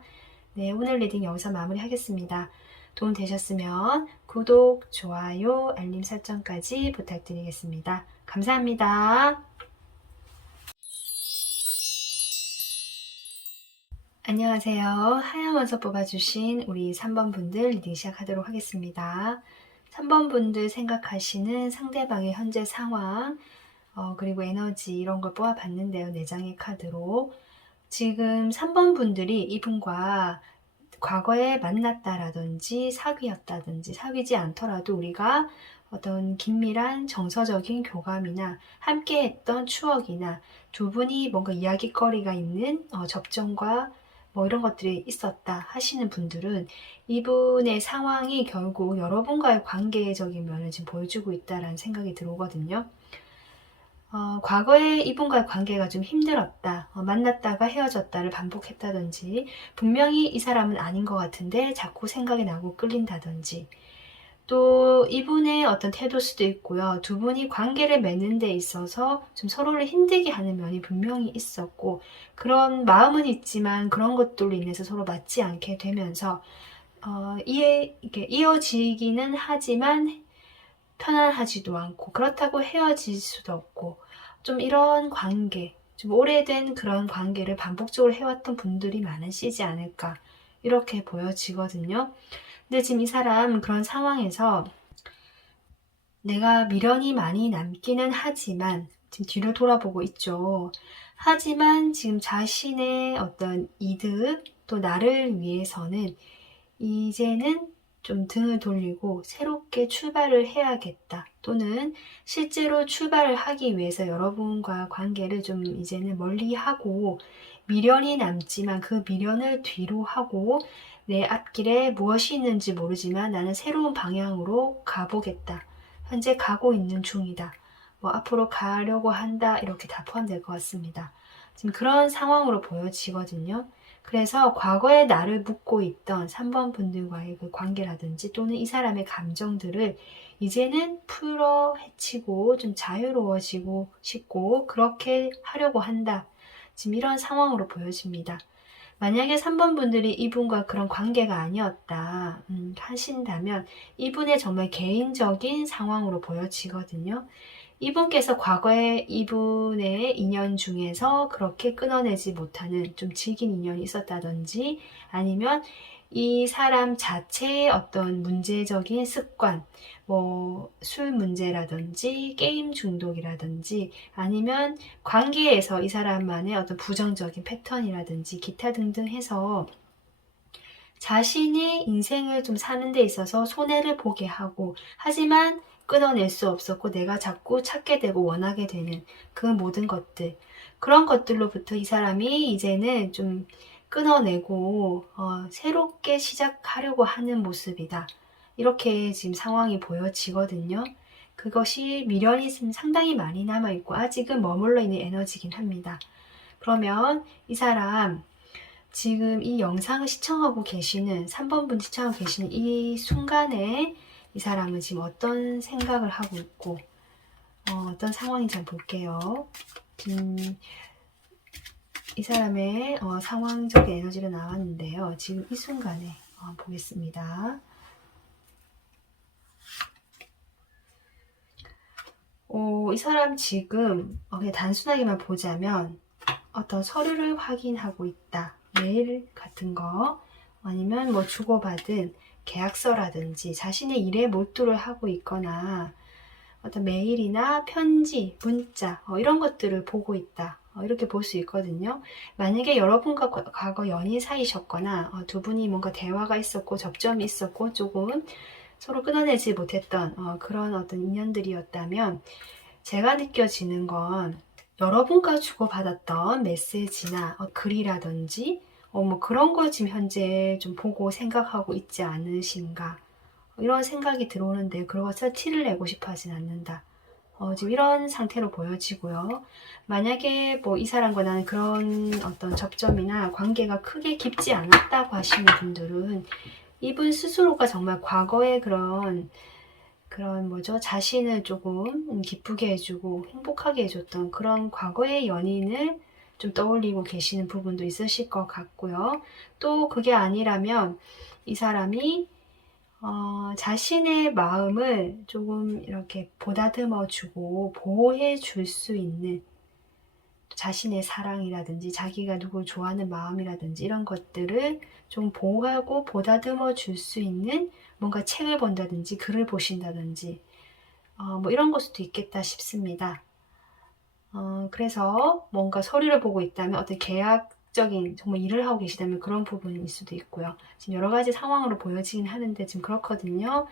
네, 오늘 리딩 여기서 마무리하겠습니다. 도움 되셨으면 구독, 좋아요, 알림 설정까지 부탁드리겠습니다. 감사합니다. 안녕하세요. 하얀 원서 뽑아주신 우리 3번 분들 리딩 시작하도록 하겠습니다. 3번 분들 생각하시는 상대방의 현재 상황, 그리고 에너지 이런 걸 뽑아봤는데요. 4장의 카드로. 지금 3번 분들이 이분과 과거에 만났다라든지 사귀었다든지 사귀지 않더라도 우리가 어떤 긴밀한 정서적인 교감이나 함께했던 추억이나 두 분이 뭔가 이야기거리가 있는 접점과 뭐 이런 것들이 있었다 하시는 분들은 이분의 상황이 결국 여러분과의 관계적인 면을 지금 보여주고 있다라는 생각이 들어오거든요. 과거에 이분과의 관계가 좀 힘들었다, 만났다가 헤어졌다를 반복했다든지, 분명히 이 사람은 아닌 것 같은데 자꾸 생각이 나고 끌린다든지, 또 이분의 어떤 태도일 수도 있고요. 두 분이 관계를 맺는 데 있어서 좀 서로를 힘들게 하는 면이 분명히 있었고, 그런 마음은 있지만 그런 것들로 인해서 서로 맞지 않게 되면서 이게 이어지기는 하지만 편안하지도 않고, 그렇다고 헤어질 수도 없고, 좀 이런 관계, 좀 오래된 그런 관계를 반복적으로 해왔던 분들이 많으시지 않을까 이렇게 보여지거든요. 근데 지금 이 사람 그런 상황에서 내가 미련이 많이 남기는 하지만 지금 뒤를 돌아보고 있죠. 하지만 지금 자신의 어떤 이득 또 나를 위해서는 이제는 좀 등을 돌리고 새롭게 출발을 해야겠다. 또는 실제로 출발을 하기 위해서 여러분과 관계를 좀 이제는 멀리하고 미련이 남지만 그 미련을 뒤로 하고 내 앞길에 무엇이 있는지 모르지만 나는 새로운 방향으로 가보겠다. 현재 가고 있는 중이다. 뭐 앞으로 가려고 한다. 이렇게 다 포함될 것 같습니다. 지금 그런 상황으로 보여지거든요. 그래서 과거에 나를 묻고 있던 3번 분들과의 그 관계라든지 또는 이 사람의 감정들을 이제는 풀어 헤치고 좀 자유로워지고 싶고 그렇게 하려고 한다. 지금 이런 상황으로 보여집니다. 만약에 3번 분들이 이분과 그런 관계가 아니었다 하신다면 이분의 정말 개인적인 상황으로 보여지거든요. 이분께서 과거에 이분의 인연 중에서 그렇게 끊어내지 못하는 좀 질긴 인연이 있었다든지 아니면 이 사람 자체의 어떤 문제적인 습관, 뭐 술 문제라든지 게임 중독이라든지 아니면 관계에서 이 사람만의 어떤 부정적인 패턴이라든지 기타 등등 해서 자신의 인생을 좀 사는 데 있어서 손해를 보게 하고 하지만 끊어낼 수 없었고 내가 자꾸 찾게 되고 원하게 되는 그 모든 것들, 그런 것들로부터 이 사람이 이제는 좀 끊어내고 새롭게 시작하려고 하는 모습이다. 이렇게 지금 상황이 보여지거든요. 그것이 미련이 상당히 많이 남아있고 아직은 머물러 있는 에너지긴 합니다. 그러면 이 사람 지금 이 영상을 시청하고 계시는 3번 분 시청하고 계시는 이 순간에 이 사람은 지금 어떤 생각을 하고 있고 어떤 상황인지 한번 볼게요. 이 사람의 상황적 에너지가 나왔는데요. 지금 이 순간에 보겠습니다. 이 사람 지금 그냥 단순하게만 보자면 어떤 서류를 확인하고 있다. 메일 같은 거 아니면 뭐 주고받은 계약서라든지 자신의 일에 몰두를 하고 있거나 어떤 메일이나 편지, 문자 이런 것들을 보고 있다. 이렇게 볼 수 있거든요. 만약에 여러분과 과거 연인 사이셨거나 두 분이 뭔가 대화가 있었고 접점이 있었고 조금 서로 끊어내지 못했던 그런 어떤 인연들이었다면 제가 느껴지는 건 여러분과 주고받았던 메시지나 글이라든지 뭐 그런 걸 지금 현재 좀 보고 생각하고 있지 않으신가 이런 생각이 들어오는데 그것을 티를 내고 싶어 하진 않는다. 지금 이런 상태로 보여지고요. 만약에 뭐 이 사람과 나는 그런 어떤 접점이나 관계가 크게 깊지 않았다고 하시는 분들은 이분 스스로가 정말 과거의 그런 자신을 조금 기쁘게 해주고 행복하게 해줬던 그런 과거의 연인을 좀 떠올리고 계시는 부분도 있으실 것 같고요. 또 그게 아니라면 이 사람이 자신의 마음을 조금 이렇게 보다듬어 주고 보호해 줄 수 있는 자신의 사랑이라든지 자기가 누굴 좋아하는 마음이라든지 이런 것들을 좀 보호하고 보다듬어 줄 수 있는 뭔가 책을 본다든지 글을 보신다든지 뭐 이런 걸 수도 있겠다 싶습니다. 그래서 뭔가 서류를 보고 있다면 어떤 계약적인 정말 일을 하고 계시다면 그런 부분일 수도 있고요. 지금 여러 가지 상황으로 보여지긴 하는데 지금 그렇거든요.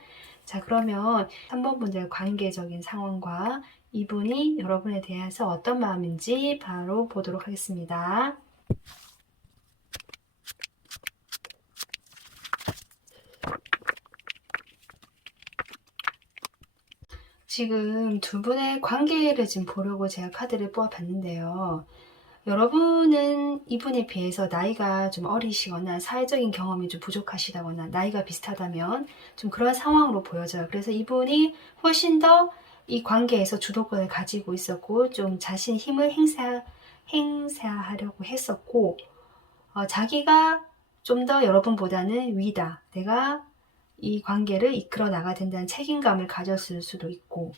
자, 그러면 3번 분들의 관계적인 상황과 이분이 여러분에 대해서 어떤 마음인지 바로 보도록 하겠습니다. 지금 두 분의 관계를 지금 보려고 제가 카드를 뽑아봤는데요. 여러분은 이분에 비해서 나이가 좀 어리시거나 사회적인 경험이 좀 부족하시다거나 나이가 비슷하다면 좀 그런 상황으로 보여져요. 그래서 이분이 훨씬 더 이 관계에서 주도권을 가지고 있었고 좀 자신 힘을 행사하려고 했었고 자기가 좀 더 여러분보다는 위다. 내가 이 관계를 이끌어 나가야 된다는 책임감을 가졌을 수도 있고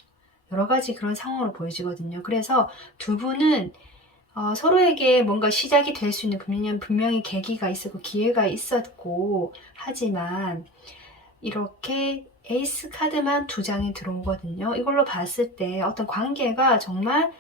여러 가지 그런 상황으로 보여지거든요. 그래서 두 분은 서로에게 뭔가 시작이 될 수 있는 분명히 계기가 있었고 기회가 있었고 하지만 이렇게 에이스 카드만 두 장이 들어오거든요. 이걸로 봤을 때 어떤 관계가 정말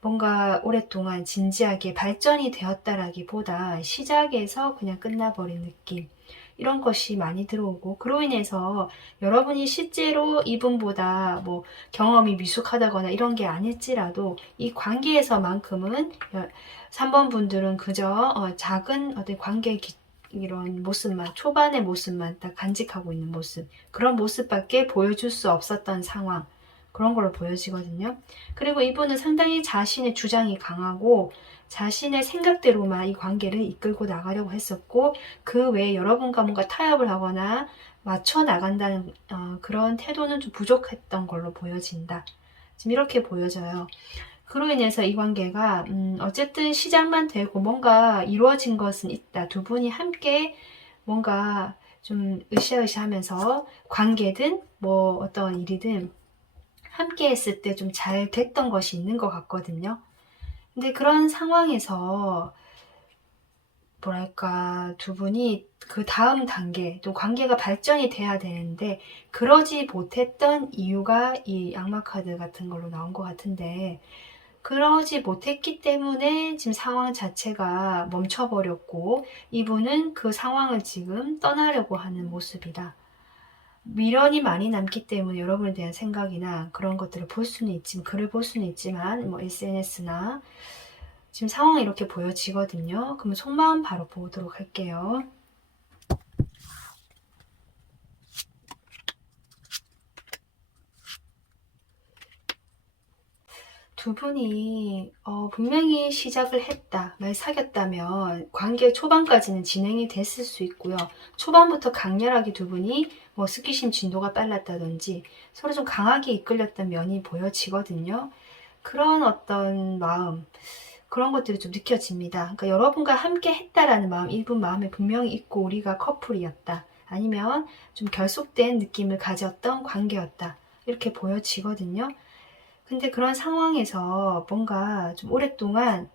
뭔가 오랫동안 진지하게 발전이 되었다라기보다 시작에서 그냥 끝나버린 느낌 이런 것이 많이 들어오고 그로 인해서 여러분이 실제로 이분보다 뭐 경험이 미숙하다거나 이런 게 아닐지라도 이 관계에서만큼은 3번 분들은 그저 작은 어떤 관계 이런 모습만 초반의 모습만 딱 간직하고 있는 모습 그런 모습밖에 보여줄 수 없었던 상황 그런 걸로 보여지거든요. 그리고 이분은 상당히 자신의 주장이 강하고 자신의 생각대로만 이 관계를 이끌고 나가려고 했었고 그 외에 여러분과 뭔가 타협을 하거나 맞춰 나간다는 그런 태도는 좀 부족했던 걸로 보여진다. 지금 이렇게 보여져요. 그로 인해서 이 관계가 어쨌든 시작만 되고 뭔가 이루어진 것은 있다. 두 분이 함께 뭔가 좀 으쌰으쌰하면서 관계든 뭐 어떤 일이든 함께 했을 때 좀 잘 됐던 것이 있는 것 같거든요. 근데 그런 상황에서 뭐랄까 두 분이 그 다음 단계 또 관계가 발전이 돼야 되는데 그러지 못했던 이유가 이 악마 카드 같은 걸로 나온 것 같은데 그러지 못했기 때문에 지금 상황 자체가 멈춰버렸고 이분은 그 상황을 지금 떠나려고 하는 모습이다. 미련이 많이 남기 때문에 여러분에 대한 생각이나 그런 것들을 볼 수는 있지만 글을 볼 수는 있지만 뭐 SNS나 지금 상황이 이렇게 보여지거든요. 그러면 속마음 바로 보도록 할게요. 두 분이 분명히 시작을 했다, 만약 사귀었다면 관계 초반까지는 진행이 됐을 수 있고요. 초반부터 강렬하게 두 분이 뭐 스키심 진도가 빨랐다든지 서로 좀 강하게 이끌렸던 면이 보여지거든요. 그런 어떤 마음, 그런 것들이 좀 느껴집니다. 그러니까 여러분과 함께 했다라는 마음, 이분 마음에 분명히 있고 우리가 커플이었다. 아니면 좀 결속된 느낌을 가졌던 관계였다. 이렇게 보여지거든요. 근데 그런 상황에서 뭔가 좀 오랫동안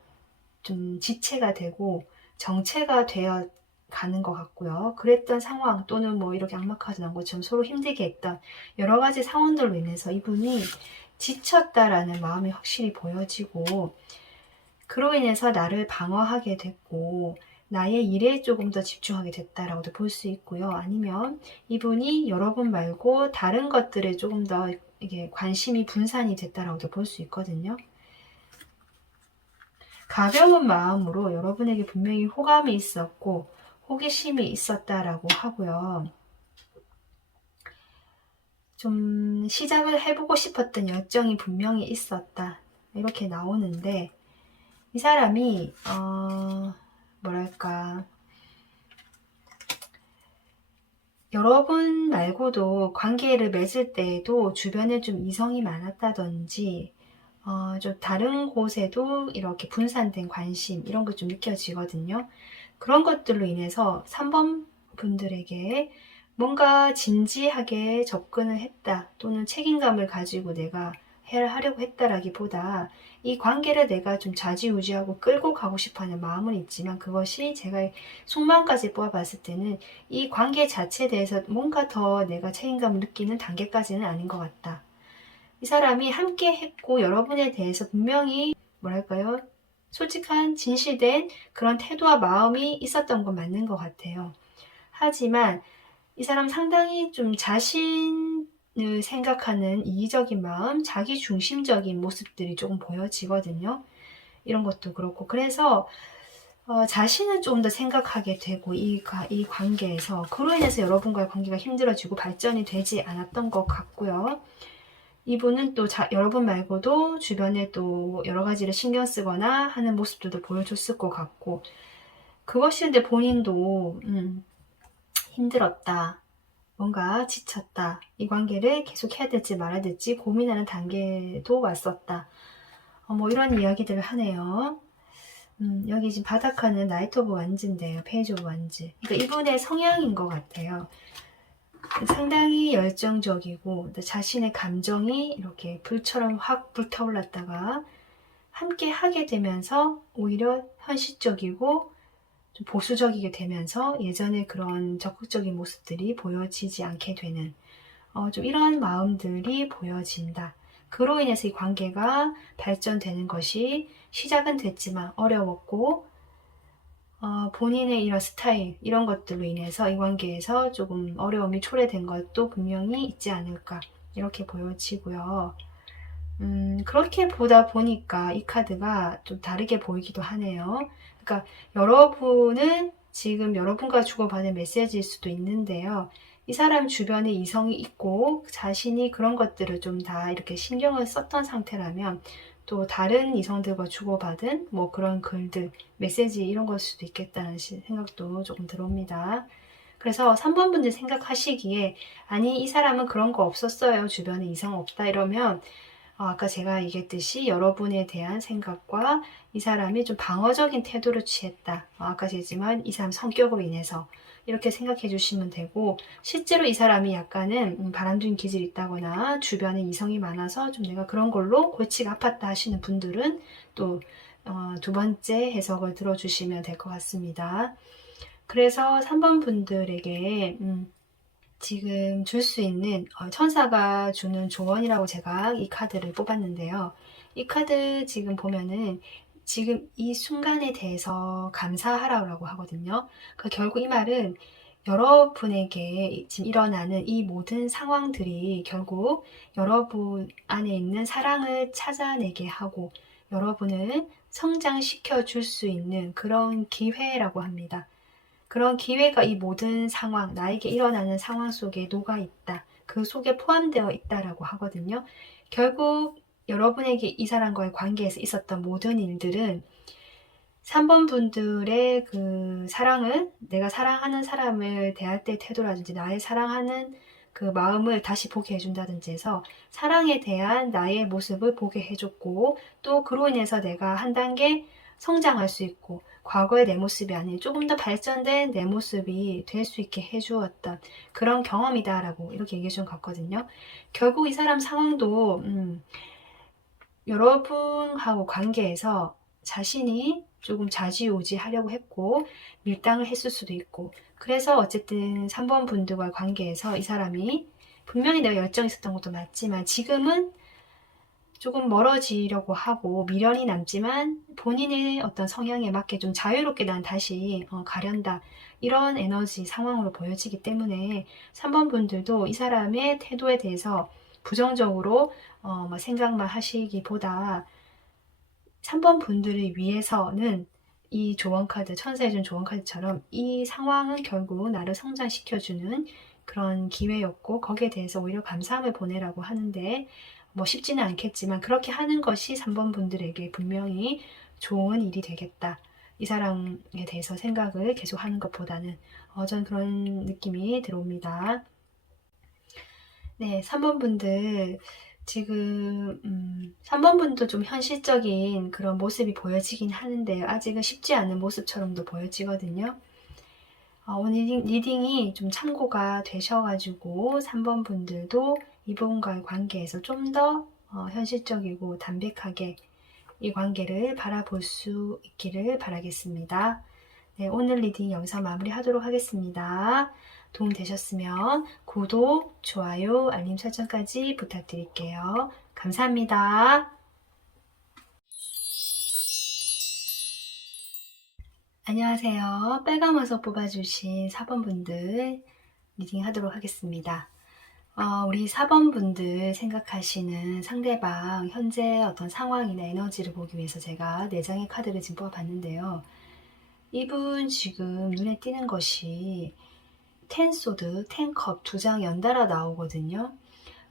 좀 지체가 되고 정체가 되어 가는 것 같고요. 그랬던 상황 또는 뭐 이렇게 악마카드 나온 것처럼 서로 힘들게 했던 여러 가지 상황들로 인해서 이분이 지쳤다라는 마음이 확실히 보여지고 그로 인해서 나를 방어하게 됐고 나의 일에 조금 더 집중하게 됐다라고도 볼 수 있고요. 아니면 이분이 여러분 말고 다른 것들에 조금 더 이게 관심이 분산이 됐다라고도 볼 수 있거든요. 가벼운 마음으로 여러분에게 분명히 호감이 있었고 호기심이 있었다라고 하고요. 좀 시작을 해보고 싶었던 열정이 분명히 있었다. 이렇게 나오는데 이 사람이 뭐랄까 여러분 말고도 관계를 맺을 때에도 주변에 좀 이성이 많았다든지 좀 다른 곳에도 이렇게 분산된 관심 이런 것 좀 느껴지거든요. 그런 것들로 인해서 3번 분들에게 뭔가 진지하게 접근을 했다 또는 책임감을 가지고 내가 하려고 했다라기보다 이 관계를 내가 좀 좌지우지하고 끌고 가고 싶어하는 마음은 있지만 그것이 제가 속마음까지 뽑아봤을 때는 이 관계 자체에 대해서 뭔가 더 내가 책임감을 느끼는 단계까지는 아닌 것 같다. 이 사람이 함께 했고 여러분에 대해서 분명히 뭐랄까요? 솔직한 진실된 그런 태도와 마음이 있었던 건 맞는 것 같아요. 하지만 이 사람 상당히 좀 자신을 생각하는 이기적인 마음, 자기 중심적인 모습들이 조금 보여지거든요. 이런 것도 그렇고. 그래서 자신을 조금 더 생각하게 되고 이 관계에서 그로 인해서 여러분과의 관계가 힘들어지고 발전이 되지 않았던 것 같고요. 이분은 또 여러분 말고도 주변에 또 여러 가지를 신경 쓰거나 하는 모습들도 보여줬을 것 같고 그것이 근데 본인도 힘들었다. 뭔가 지쳤다. 이 관계를 계속 해야 될지 말아야 될지 고민하는 단계도 왔었다. 뭐 이런 이야기들을 하네요. 여기 지금 바닥하는 나이트 오브 완즈인데요. 페이지 오브 완즈. 그러니까 이분의 성향인 것 같아요. 상당히 열정적이고 자신의 감정이 이렇게 불처럼 확 불타올랐다가 함께 하게 되면서 오히려 현실적이고 좀 보수적이게 되면서 예전에 그런 적극적인 모습들이 보여지지 않게 되는 좀 이런 마음들이 보여진다. 그로 인해서 이 관계가 발전되는 것이 시작은 됐지만 어려웠고 본인의 이런 스타일 이런 것들로 인해서 이 관계에서 조금 어려움이 초래된 것도 분명히 있지 않을까 이렇게 보여지고요. 그렇게 보다 보니까 이 카드가 좀 다르게 보이기도 하네요. 그러니까 여러분은 지금 여러분과 주고받은 메시지일 수도 있는데요. 이 사람 주변에 이성이 있고 자신이 그런 것들을 좀 다 이렇게 신경을 썼던 상태라면 또 다른 이성들과 주고받은 뭐 그런 글들, 메시지 이런 걸 수도 있겠다는 생각도 조금 들어옵니다. 그래서 3번 분들 생각하시기에 아니 이 사람은 그런 거 없었어요. 주변에 이성 없다 이러면 아까 제가 얘기했듯이 여러분에 대한 생각과 이 사람이 좀 방어적인 태도를 취했다. 아까 얘기했지만 이 사람 성격으로 인해서 이렇게 생각해 주시면 되고 실제로 이 사람이 약간은 바람둥이 기질이 있다거나 주변에 이성이 많아서 좀 내가 그런 걸로 골치가 아팠다 하시는 분들은 또 두 번째 해석을 들어주시면 될 것 같습니다. 그래서 3번 분들에게 지금 줄 수 있는 천사가 주는 조언이라고 제가 이 카드를 뽑았는데요. 이 카드 지금 보면은 지금 이 순간에 대해서 감사하라고 하거든요. 결국 이 말은 여러분에게 지금 일어나는 이 모든 상황들이 결국 여러분 안에 있는 사랑을 찾아내게 하고 여러분을 성장시켜 줄 수 있는 그런 기회라고 합니다. 그런 기회가 이 모든 상황, 나에게 일어나는 상황 속에 녹아 있다. 그 속에 포함되어 있다라고 하거든요. 결국 여러분에게 이 사람과의 관계에서 있었던 모든 일들은 3번 분들의 그 사랑을, 내가 사랑하는 사람을 대할 때 태도라든지 나의 사랑하는 그 마음을 다시 보게 해준다든지 해서 사랑에 대한 나의 모습을 보게 해줬고 또 그로 인해서 내가 한 단계 성장할 수 있고 과거의 내 모습이 아닌 조금 더 발전된 내 모습이 될 수 있게 해주었던 그런 경험이다라고 이렇게 얘기해 준 것 같거든요. 결국 이 사람 상황도 여러분하고 관계에서 자신이 조금 좌지우지 하려고 했고 밀당을 했을 수도 있고 그래서 어쨌든 3번 분들과의 관계에서 이 사람이 분명히 내가 열정이 있었던 것도 맞지만 지금은 조금 멀어지려고 하고 미련이 남지만 본인의 어떤 성향에 맞게 좀 자유롭게 난 다시 가련다 이런 에너지 상황으로 보여지기 때문에 3번 분들도 이 사람의 태도에 대해서 부정적으로 생각만 하시기보다 3번 분들을 위해서는 이 조언카드, 천사의 준 조언카드처럼 이 상황은 결국 나를 성장시켜주는 그런 기회였고 거기에 대해서 오히려 감사함을 보내라고 하는데 뭐 쉽지는 않겠지만 그렇게 하는 것이 3번 분들에게 분명히 좋은 일이 되겠다. 이 사람에 대해서 생각을 계속 하는 것보다는 전 그런 느낌이 들어옵니다. 네, 3번 분들 지금 3번 분도 좀 현실적인 그런 모습이 보여지긴 하는데요. 아직은 쉽지 않은 모습처럼도 보여지거든요. 오늘 리딩이 좀 참고가 되셔가지고 3번 분들도 이분과의 관계에서 좀 더 현실적이고 담백하게 이 관계를 바라볼 수 있기를 바라겠습니다. 네, 오늘 리딩 여기서 마무리하도록 하겠습니다. 도움 되셨으면 구독, 좋아요, 알림 설정까지 부탁드릴게요. 감사합니다. 안녕하세요. 빨간워서 뽑아주신 4번분들 리딩 하도록 하겠습니다. 우리 4번분들 생각하시는 상대방 현재 어떤 상황이나 에너지를 보기 위해서 제가 4장의 카드를 지금 뽑아봤는데요. 이분 지금 눈에 띄는 것이 텐소드, 텐컵 2장 연달아 나오거든요.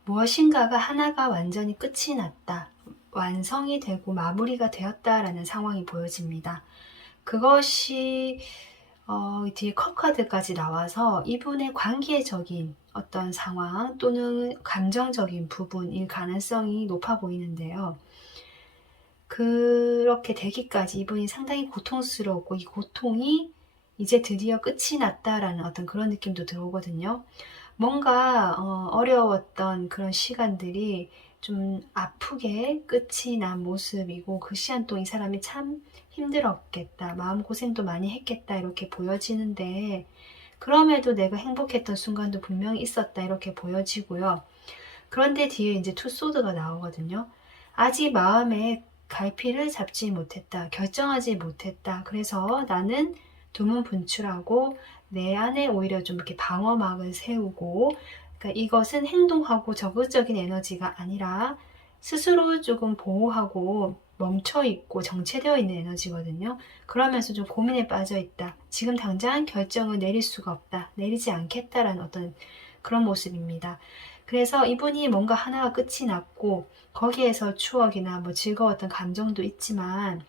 무엇인가가 하나가 완전히 끝이 났다, 완성이 되고 마무리가 되었다라는 상황이 보여집니다. 그것이 뒤에 컵 카드까지 나와서 이분의 관계적인 어떤 상황 또는 감정적인 부분일 가능성이 높아 보이는데요. 그렇게 되기까지 이분이 상당히 고통스러웠고 이 고통이 이제 드디어 끝이 났다라는 어떤 그런 느낌도 들어오거든요. 뭔가 어려웠던 그런 시간들이 좀 아프게 끝이 난 모습이고 그 시간 동안 이 사람이 참 힘들었겠다, 마음고생도 많이 했겠다 이렇게 보여지는데, 그럼에도 내가 행복했던 순간도 분명히 있었다 이렇게 보여지고요. 그런데 뒤에 이제 투소드가 나오거든요. 아직 마음에 갈피를 잡지 못했다, 결정하지 못했다. 그래서 나는 두문분출하고 내 안에 오히려 좀 이렇게 방어막을 세우고, 그러니까 이것은 행동하고 적극적인 에너지가 아니라 스스로 조금 보호하고 멈춰있고 정체되어 있는 에너지거든요. 그러면서 좀 고민에 빠져 있다. 지금 당장 결정을 내릴 수가 없다. 내리지 않겠다라는 어떤 그런 모습입니다. 그래서 이분이 뭔가 하나가 끝이 났고 거기에서 추억이나 뭐 즐거웠던 감정도 있지만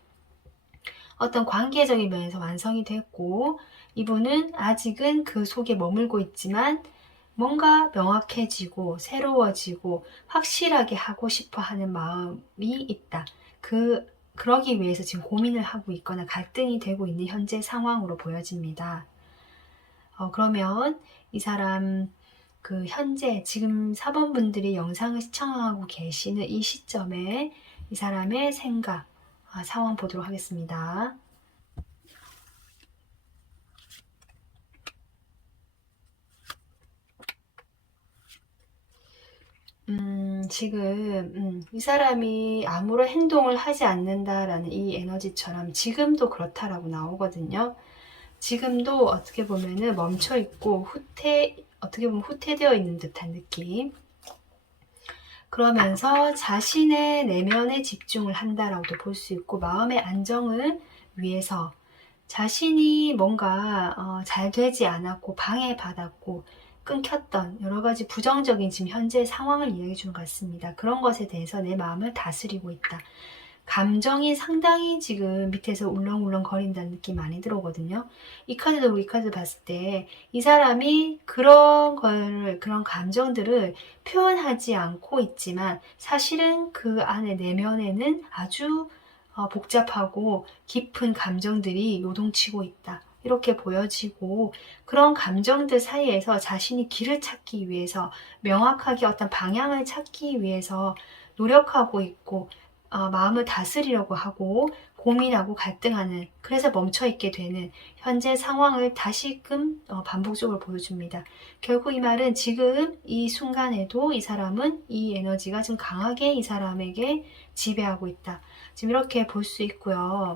어떤 관계적인 면에서 완성이 됐고, 이분은 아직은 그 속에 머물고 있지만 뭔가 명확해지고 새로워지고 확실하게 하고 싶어 하는 마음이 있다. 그러기 위해서 지금 고민을 하고 있거나 갈등이 되고 있는 현재 상황으로 보여집니다. 그러면 이 사람 그 현재 지금 4번 분들이 영상을 시청하고 계시는 이 시점에 이 사람의 생각, 상황 보도록 하겠습니다. 지금 이 사람이 아무런 행동을 하지 않는다라는 이 에너지처럼 지금도 그렇다라고 나오거든요. 지금도 어떻게 보면은 멈춰 있고 어떻게 보면 후퇴되어 있는 듯한 느낌. 그러면서 자신의 내면에 집중을 한다라고도 볼 수 있고, 마음의 안정을 위해서 자신이 뭔가 잘 되지 않았고 방해받았고 끊겼던 여러 가지 부정적인 지금 현재 상황을 이야기해 주는 것 같습니다. 그런 것에 대해서 내 마음을 다스리고 있다. 감정이 상당히 지금 밑에서 울렁울렁 거린다는 느낌 많이 들어오거든요. 이 카드도 이 카드 봤을 때 이 사람이 그런 감정들을 표현하지 않고 있지만 사실은 그 안에 내면에는 아주 복잡하고 깊은 감정들이 요동치고 있다. 이렇게 보여지고, 그런 감정들 사이에서 자신이 길을 찾기 위해서 명확하게 어떤 방향을 찾기 위해서 노력하고 있고, 마음을 다스리려고 하고 고민하고 갈등하는, 그래서 멈춰있게 되는 현재 상황을 다시금 반복적으로 보여줍니다. 결국 이 말은 지금 이 순간에도 이 사람은 이 에너지가 좀 강하게 이 사람에게 지배하고 있다. 지금 이렇게 볼 수 있고요.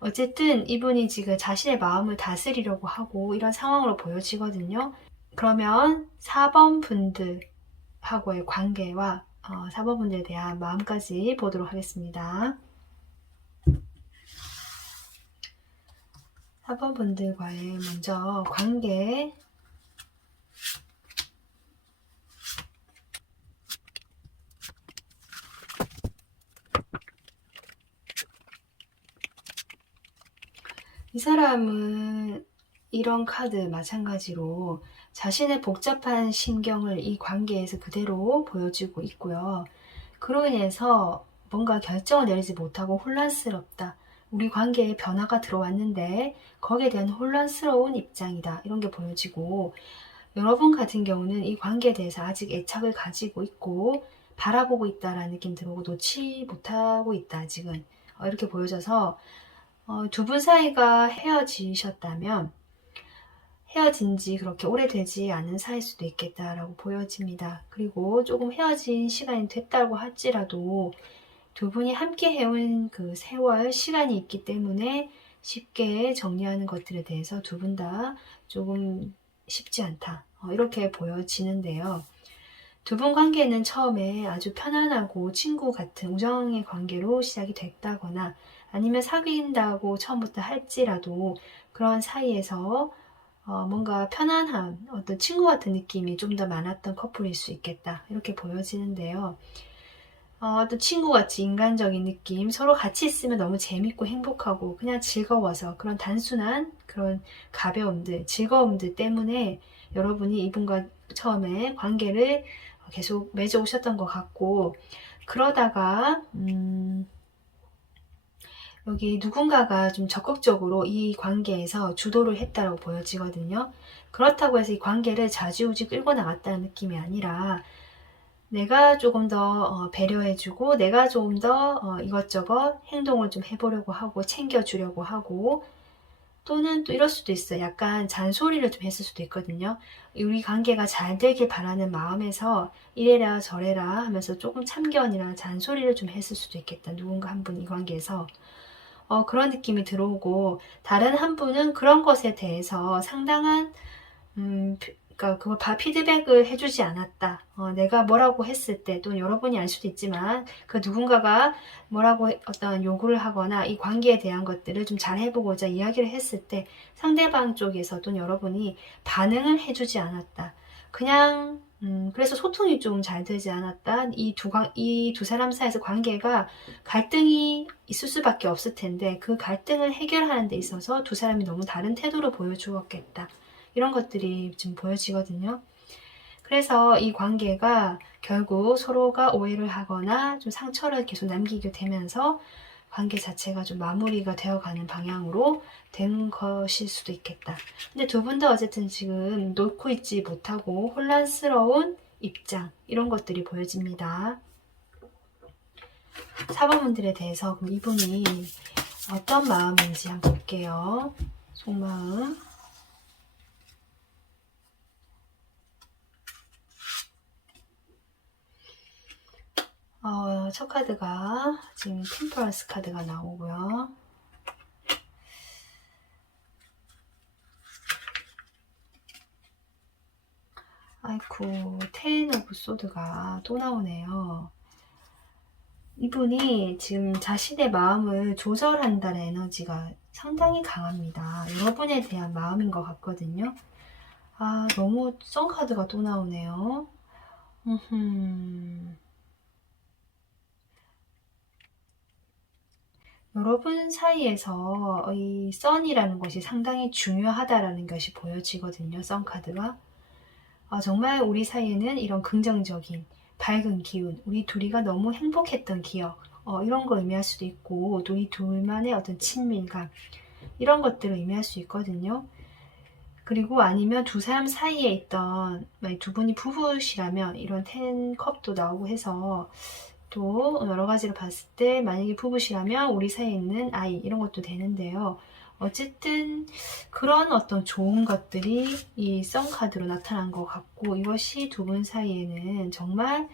어쨌든 이분이 지금 자신의 마음을 다스리려고 하고 이런 상황으로 보여지거든요. 그러면 4번 분들하고의 관계와 4번 분들에 대한 마음까지 보도록 하겠습니다. 4번 분들과의 먼저 관계, 이 사람은 이런 카드 마찬가지로 자신의 복잡한 신경을 이 관계에서 그대로 보여주고 있고요. 그로 인해서 뭔가 결정을 내리지 못하고 혼란스럽다. 우리 관계에 변화가 들어왔는데 거기에 대한 혼란스러운 입장이다. 이런 게 보여지고, 여러분 같은 경우는 이 관계에 대해서 아직 애착을 가지고 있고 바라보고 있다라는 느낌 들어오고 놓지 못하고 있다 아직은, 이렇게 보여져서 두 분 사이가 헤어지셨다면 헤어진 지 그렇게 오래되지 않은 사이일 수도 있겠다라고 보여집니다. 그리고 조금 헤어진 시간이 됐다고 할지라도 두 분이 함께 해온 그 세월, 시간이 있기 때문에 쉽게 정리하는 것들에 대해서 두 분 다 조금 쉽지 않다. 이렇게 보여지는데요. 두 분 관계는 처음에 아주 편안하고 친구 같은 우정의 관계로 시작이 됐다거나 아니면 사귄다고 처음부터 할지라도 그런 사이에서 뭔가 편안한 어떤 친구 같은 느낌이 좀 더 많았던 커플일 수 있겠다. 이렇게 보여지는데요. 또 친구같이 인간적인 느낌, 서로 같이 있으면 너무 재밌고 행복하고 그냥 즐거워서 그런 단순한 그런 가벼움들, 즐거움들 때문에 여러분이 이분과 처음에 관계를 계속 맺어오셨던 것 같고, 그러다가 여기 누군가가 좀 적극적으로 이 관계에서 주도를 했다고 보여지거든요. 그렇다고 해서 이 관계를 좌지우지 끌고 나갔다는 느낌이 아니라 내가 조금 더 배려해주고 내가 조금 더 이것저것 행동을 좀 해보려고 하고 챙겨주려고 하고, 또는 또 이럴 수도 있어요. 약간 잔소리를 좀 했을 수도 있거든요. 우리 관계가 잘 되길 바라는 마음에서 이래라 저래라 하면서 조금 참견이나 잔소리를 좀 했을 수도 있겠다. 누군가 한 분 이 관계에서 그런 느낌이 들어오고, 다른 한 분은 그런 것에 대해서 상당한 그러니까 그걸 피드백을 해주지 않았다. 내가 뭐라고 했을 때, 또는 여러분이 알 수도 있지만 그 누군가가 뭐라고 어떤 요구를 하거나 이 관계에 대한 것들을 좀 잘 해보고자 이야기를 했을 때 상대방 쪽에서 또는 여러분이 반응을 해주지 않았다. 그냥 그래서 소통이 좀 잘 되지 않았다. 이 두 사람 사이에서 관계가 갈등이 있을 수밖에 없을 텐데 그 갈등을 해결하는 데 있어서 두 사람이 너무 다른 태도를 보여주었겠다. 이런 것들이 좀 보여지거든요. 그래서 이 관계가 결국 서로가 오해를 하거나 좀 상처를 계속 남기게 되면서 관계 자체가 좀 마무리가 되어가는 방향으로 된 것일 수도 있겠다. 근데 두 분 다 어쨌든 지금 놓고 있지 못하고 혼란스러운 입장, 이런 것들이 보여집니다. 4번분들에 대해서 그럼 이분이 어떤 마음인지 한번 볼게요. 속마음. 첫 카드가 지금 템퍼런스 카드가 나오고요. 아이쿠, 텐 오브 소드가 또 나오네요. 이분이 지금 자신의 마음을 조절한다는 에너지가 상당히 강합니다. 여러분에 대한 마음인 것 같거든요. 너무 썬 카드가 또 나오네요. 여러분 사이에서 이 썬이라는 것이 상당히 중요하다라는 것이 보여지거든요. 썬 카드가. 정말 우리 사이에는 이런 긍정적인 밝은 기운, 우리 둘이가 너무 행복했던 기억, 이런 걸 의미할 수도 있고, 우리 둘만의 어떤 친밀감, 이런 것들을 의미할 수 있거든요. 그리고 아니면 두 사람 사이에 있던, 두 분이 부부시라면 이런 10컵도 나오고 해서 또 여러 가지로 봤을 때 만약에 부부시라면 우리 사이에 있는 아이, 이런 것도 되는데요. 어쨌든 그런 어떤 좋은 것들이 이 썬카드로 나타난 것 같고, 이것이 두 분 사이에는 정말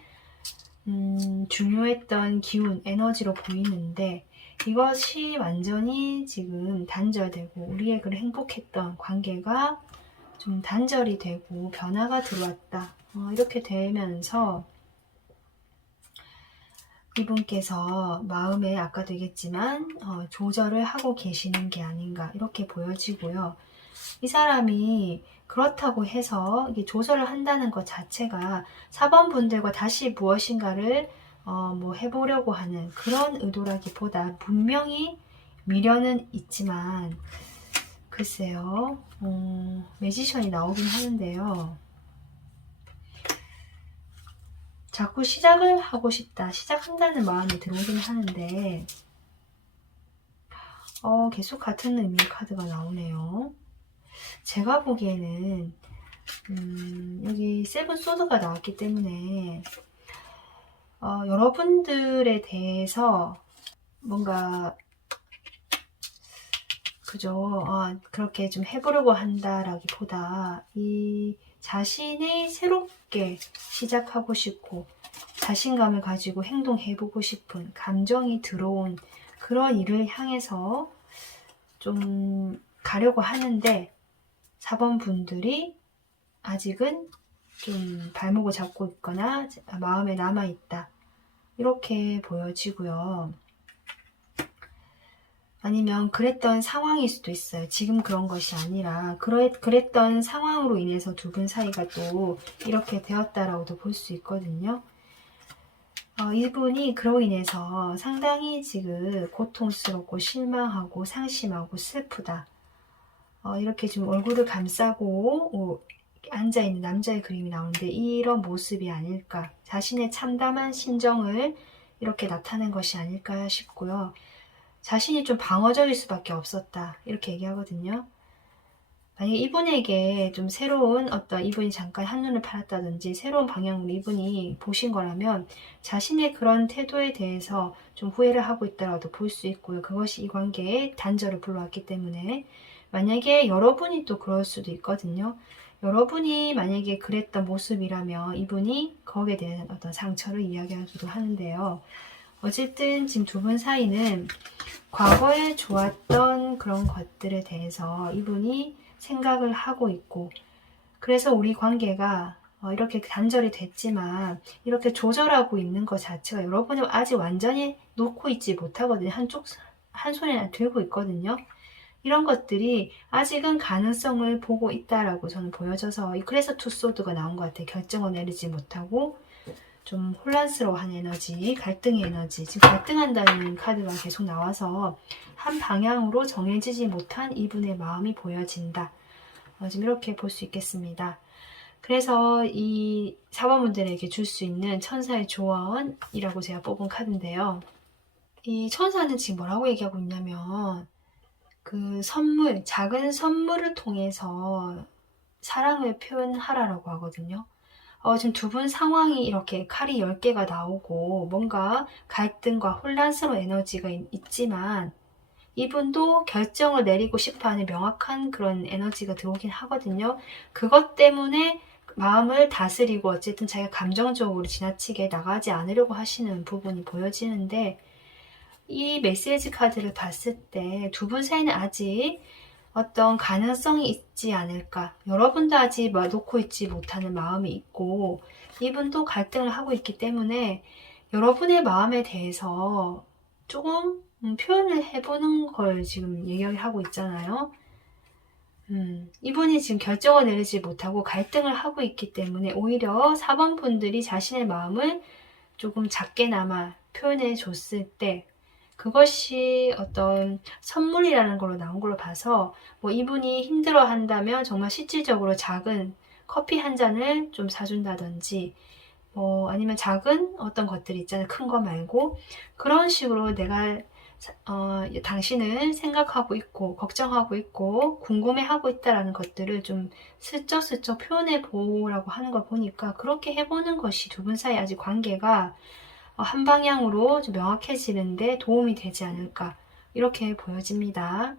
중요했던 기운, 에너지로 보이는데, 이것이 완전히 지금 단절되고 우리의 그런 행복했던 관계가 좀 단절이 되고 변화가 들어왔다. 이렇게 되면서 이분께서 마음에 아까도 얘기했지만 조절을 하고 계시는 게 아닌가 이렇게 보여지고요. 이 사람이 그렇다고 해서 이게 조절을 한다는 것 자체가 4번 분들과 다시 무엇인가를 해보려고 하는 그런 의도라기보다 분명히 미련은 있지만 글쎄요, 매지션이 나오긴 하는데요. 자꾸 시작을 하고 싶다, 시작한다는 마음이 들어오긴 하는데, 계속 같은 의미의 카드가 나오네요. 제가 보기에는, 여기 세븐 소드가 나왔기 때문에, 여러분들에 대해서 뭔가, 그죠? 그렇게 좀 해보려고 한다라기보다, 이 자신이 새롭게 시작하고 싶고, 자신감을 가지고 행동해보고 싶은 감정이 들어온 그런 일을 향해서 좀 가려고 하는데, 4번 분들이 아직은 좀 발목을 잡고 있거나 마음에 남아있다, 이렇게 보여지고요. 아니면 그랬던 상황일 수도 있어요. 지금 그런 것이 아니라 그랬던 상황으로 인해서 두 분 사이가 또 이렇게 되었다라고도 볼 수 있거든요. 이분이 그로 인해서 상당히 지금 고통스럽고 실망하고 상심하고 슬프다, 이렇게 좀 얼굴을 감싸고 앉아있는 남자의 그림이 나오는데, 이런 모습이 아닐까, 자신의 참담한 심정을 이렇게 나타낸 것이 아닐까 싶고요. 자신이 좀 방어적일 수밖에 없었다, 이렇게 얘기하거든요. 만약에 이분에게 좀 새로운 이분이 잠깐 한눈을 팔았다든지 새로운 방향으로 이분이 보신 거라면 자신의 그런 태도에 대해서 좀 후회를 하고 있다라도 볼 수 있고요. 그것이 이 관계에 단절을 불러왔기 때문에, 만약에 여러분이 또 그럴 수도 있거든요. 여러분이 만약에 그랬던 모습이라면 이분이 거기에 대한 어떤 상처를 이야기하기도 하는데요. 어쨌든 지금 두 분 사이는 과거에 좋았던 그런 것들에 대해서 이분이 생각을 하고 있고, 그래서 우리 관계가 이렇게 단절이 됐지만 이렇게 조절하고 있는 것 자체가 여러분이 아직 완전히 놓고 있지 못하거든요. 한 손에 들고 있거든요. 이런 것들이 아직은 가능성을 보고 있다라고 저는 보여져서, 그래서 투소드가 나온 것 같아요. 결정을 내리지 못하고 좀 혼란스러워하는 에너지, 갈등의 에너지, 지금 갈등한다는 카드가 계속 나와서 한 방향으로 정해지지 못한 이분의 마음이 보여진다, 지금 이렇게 볼 수 있겠습니다. 그래서 이 4번분들에게 줄 수 있는 천사의 조언이라고 제가 뽑은 카드인데요. 이 천사는 지금 뭐라고 얘기하고 있냐면, 그 선물, 작은 선물을 통해서 사랑을 표현하라고 하거든요. 지금 두 분 상황이 이렇게 칼이 10개가 나오고 뭔가 갈등과 혼란스러운 에너지가 있지만, 이분도 결정을 내리고 싶어하는 명확한 그런 에너지가 들어오긴 하거든요. 그것 때문에 마음을 다스리고 어쨌든 자기가 감정적으로 지나치게 나가지 않으려고 하시는 부분이 보여지는데, 이 메시지 카드를 봤을 때 두 분 사이는 아직 어떤 가능성이 있지 않을까, 여러분도 아직 놓고 있지 못하는 마음이 있고 이분도 갈등을 하고 있기 때문에 여러분의 마음에 대해서 조금 표현을 해보는 걸 지금 얘기를 하고 있잖아요. 이분이 지금 결정을 내리지 못하고 갈등을 하고 있기 때문에 오히려 4번 분들이 자신의 마음을 조금 작게나마 표현해 줬을 때, 그것이 어떤 선물이라는 걸로 나온 걸로 봐서, 이분이 힘들어 한다면 정말 실질적으로 작은 커피 한 잔을 좀 사준다든지, 아니면 작은 어떤 것들이 있잖아요. 큰 거 말고. 그런 식으로 내가 당신을 생각하고 있고 걱정하고 있고 궁금해하고 있다라는 것들을 좀 슬쩍슬쩍 표현해 보라고 하는 걸 보니까, 그렇게 해보는 것이 두 분 사이 아직 관계가 한 방향으로 좀 명확해지는데 도움이 되지 않을까, 이렇게 보여집니다.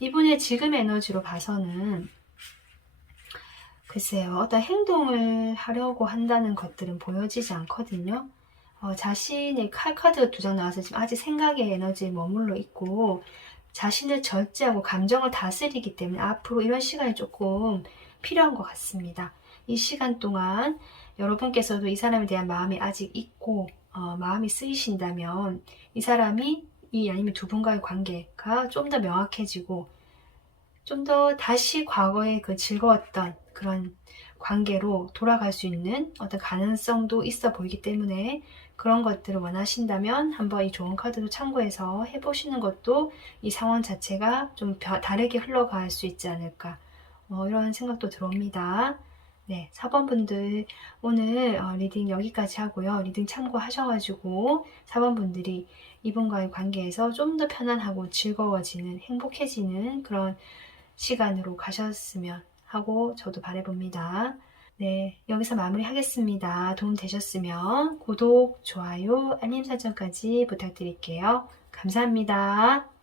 이분의 지금 에너지로 봐서는 글쎄요, 어떤 행동을 하려고 한다는 것들은 보여지지 않거든요. 자신의 카드가 2장 나와서 지금 아직 생각의 에너지에 머물러 있고 자신을 절제하고 감정을 다스리기 때문에 앞으로 이런 시간이 조금 필요한 것 같습니다. 이 시간 동안 여러분께서도 이 사람에 대한 마음이 아직 있고 마음이 쓰이신다면 이 사람이 아니면 두 분과의 관계가 좀 더 명확해지고 좀 더 다시 과거의 그 즐거웠던 그런 관계로 돌아갈 수 있는 어떤 가능성도 있어 보이기 때문에 그런 것들을 원하신다면 한번 이 좋은 카드도 참고해서 해보시는 것도 이 상황 자체가 좀 다르게 흘러갈 수 있지 않을까 이런 생각도 들어옵니다. 네, 4번 분들 오늘 리딩 여기까지 하고요. 리딩 참고하셔가지고 4번 분들이 이분과의 관계에서 좀 더 편안하고 즐거워지는 행복해지는 그런 시간으로 가셨으면 하고 저도 바라봅니다. 네, 여기서 마무리하겠습니다. 도움 되셨으면 구독, 좋아요, 알림 설정까지 부탁드릴게요. 감사합니다.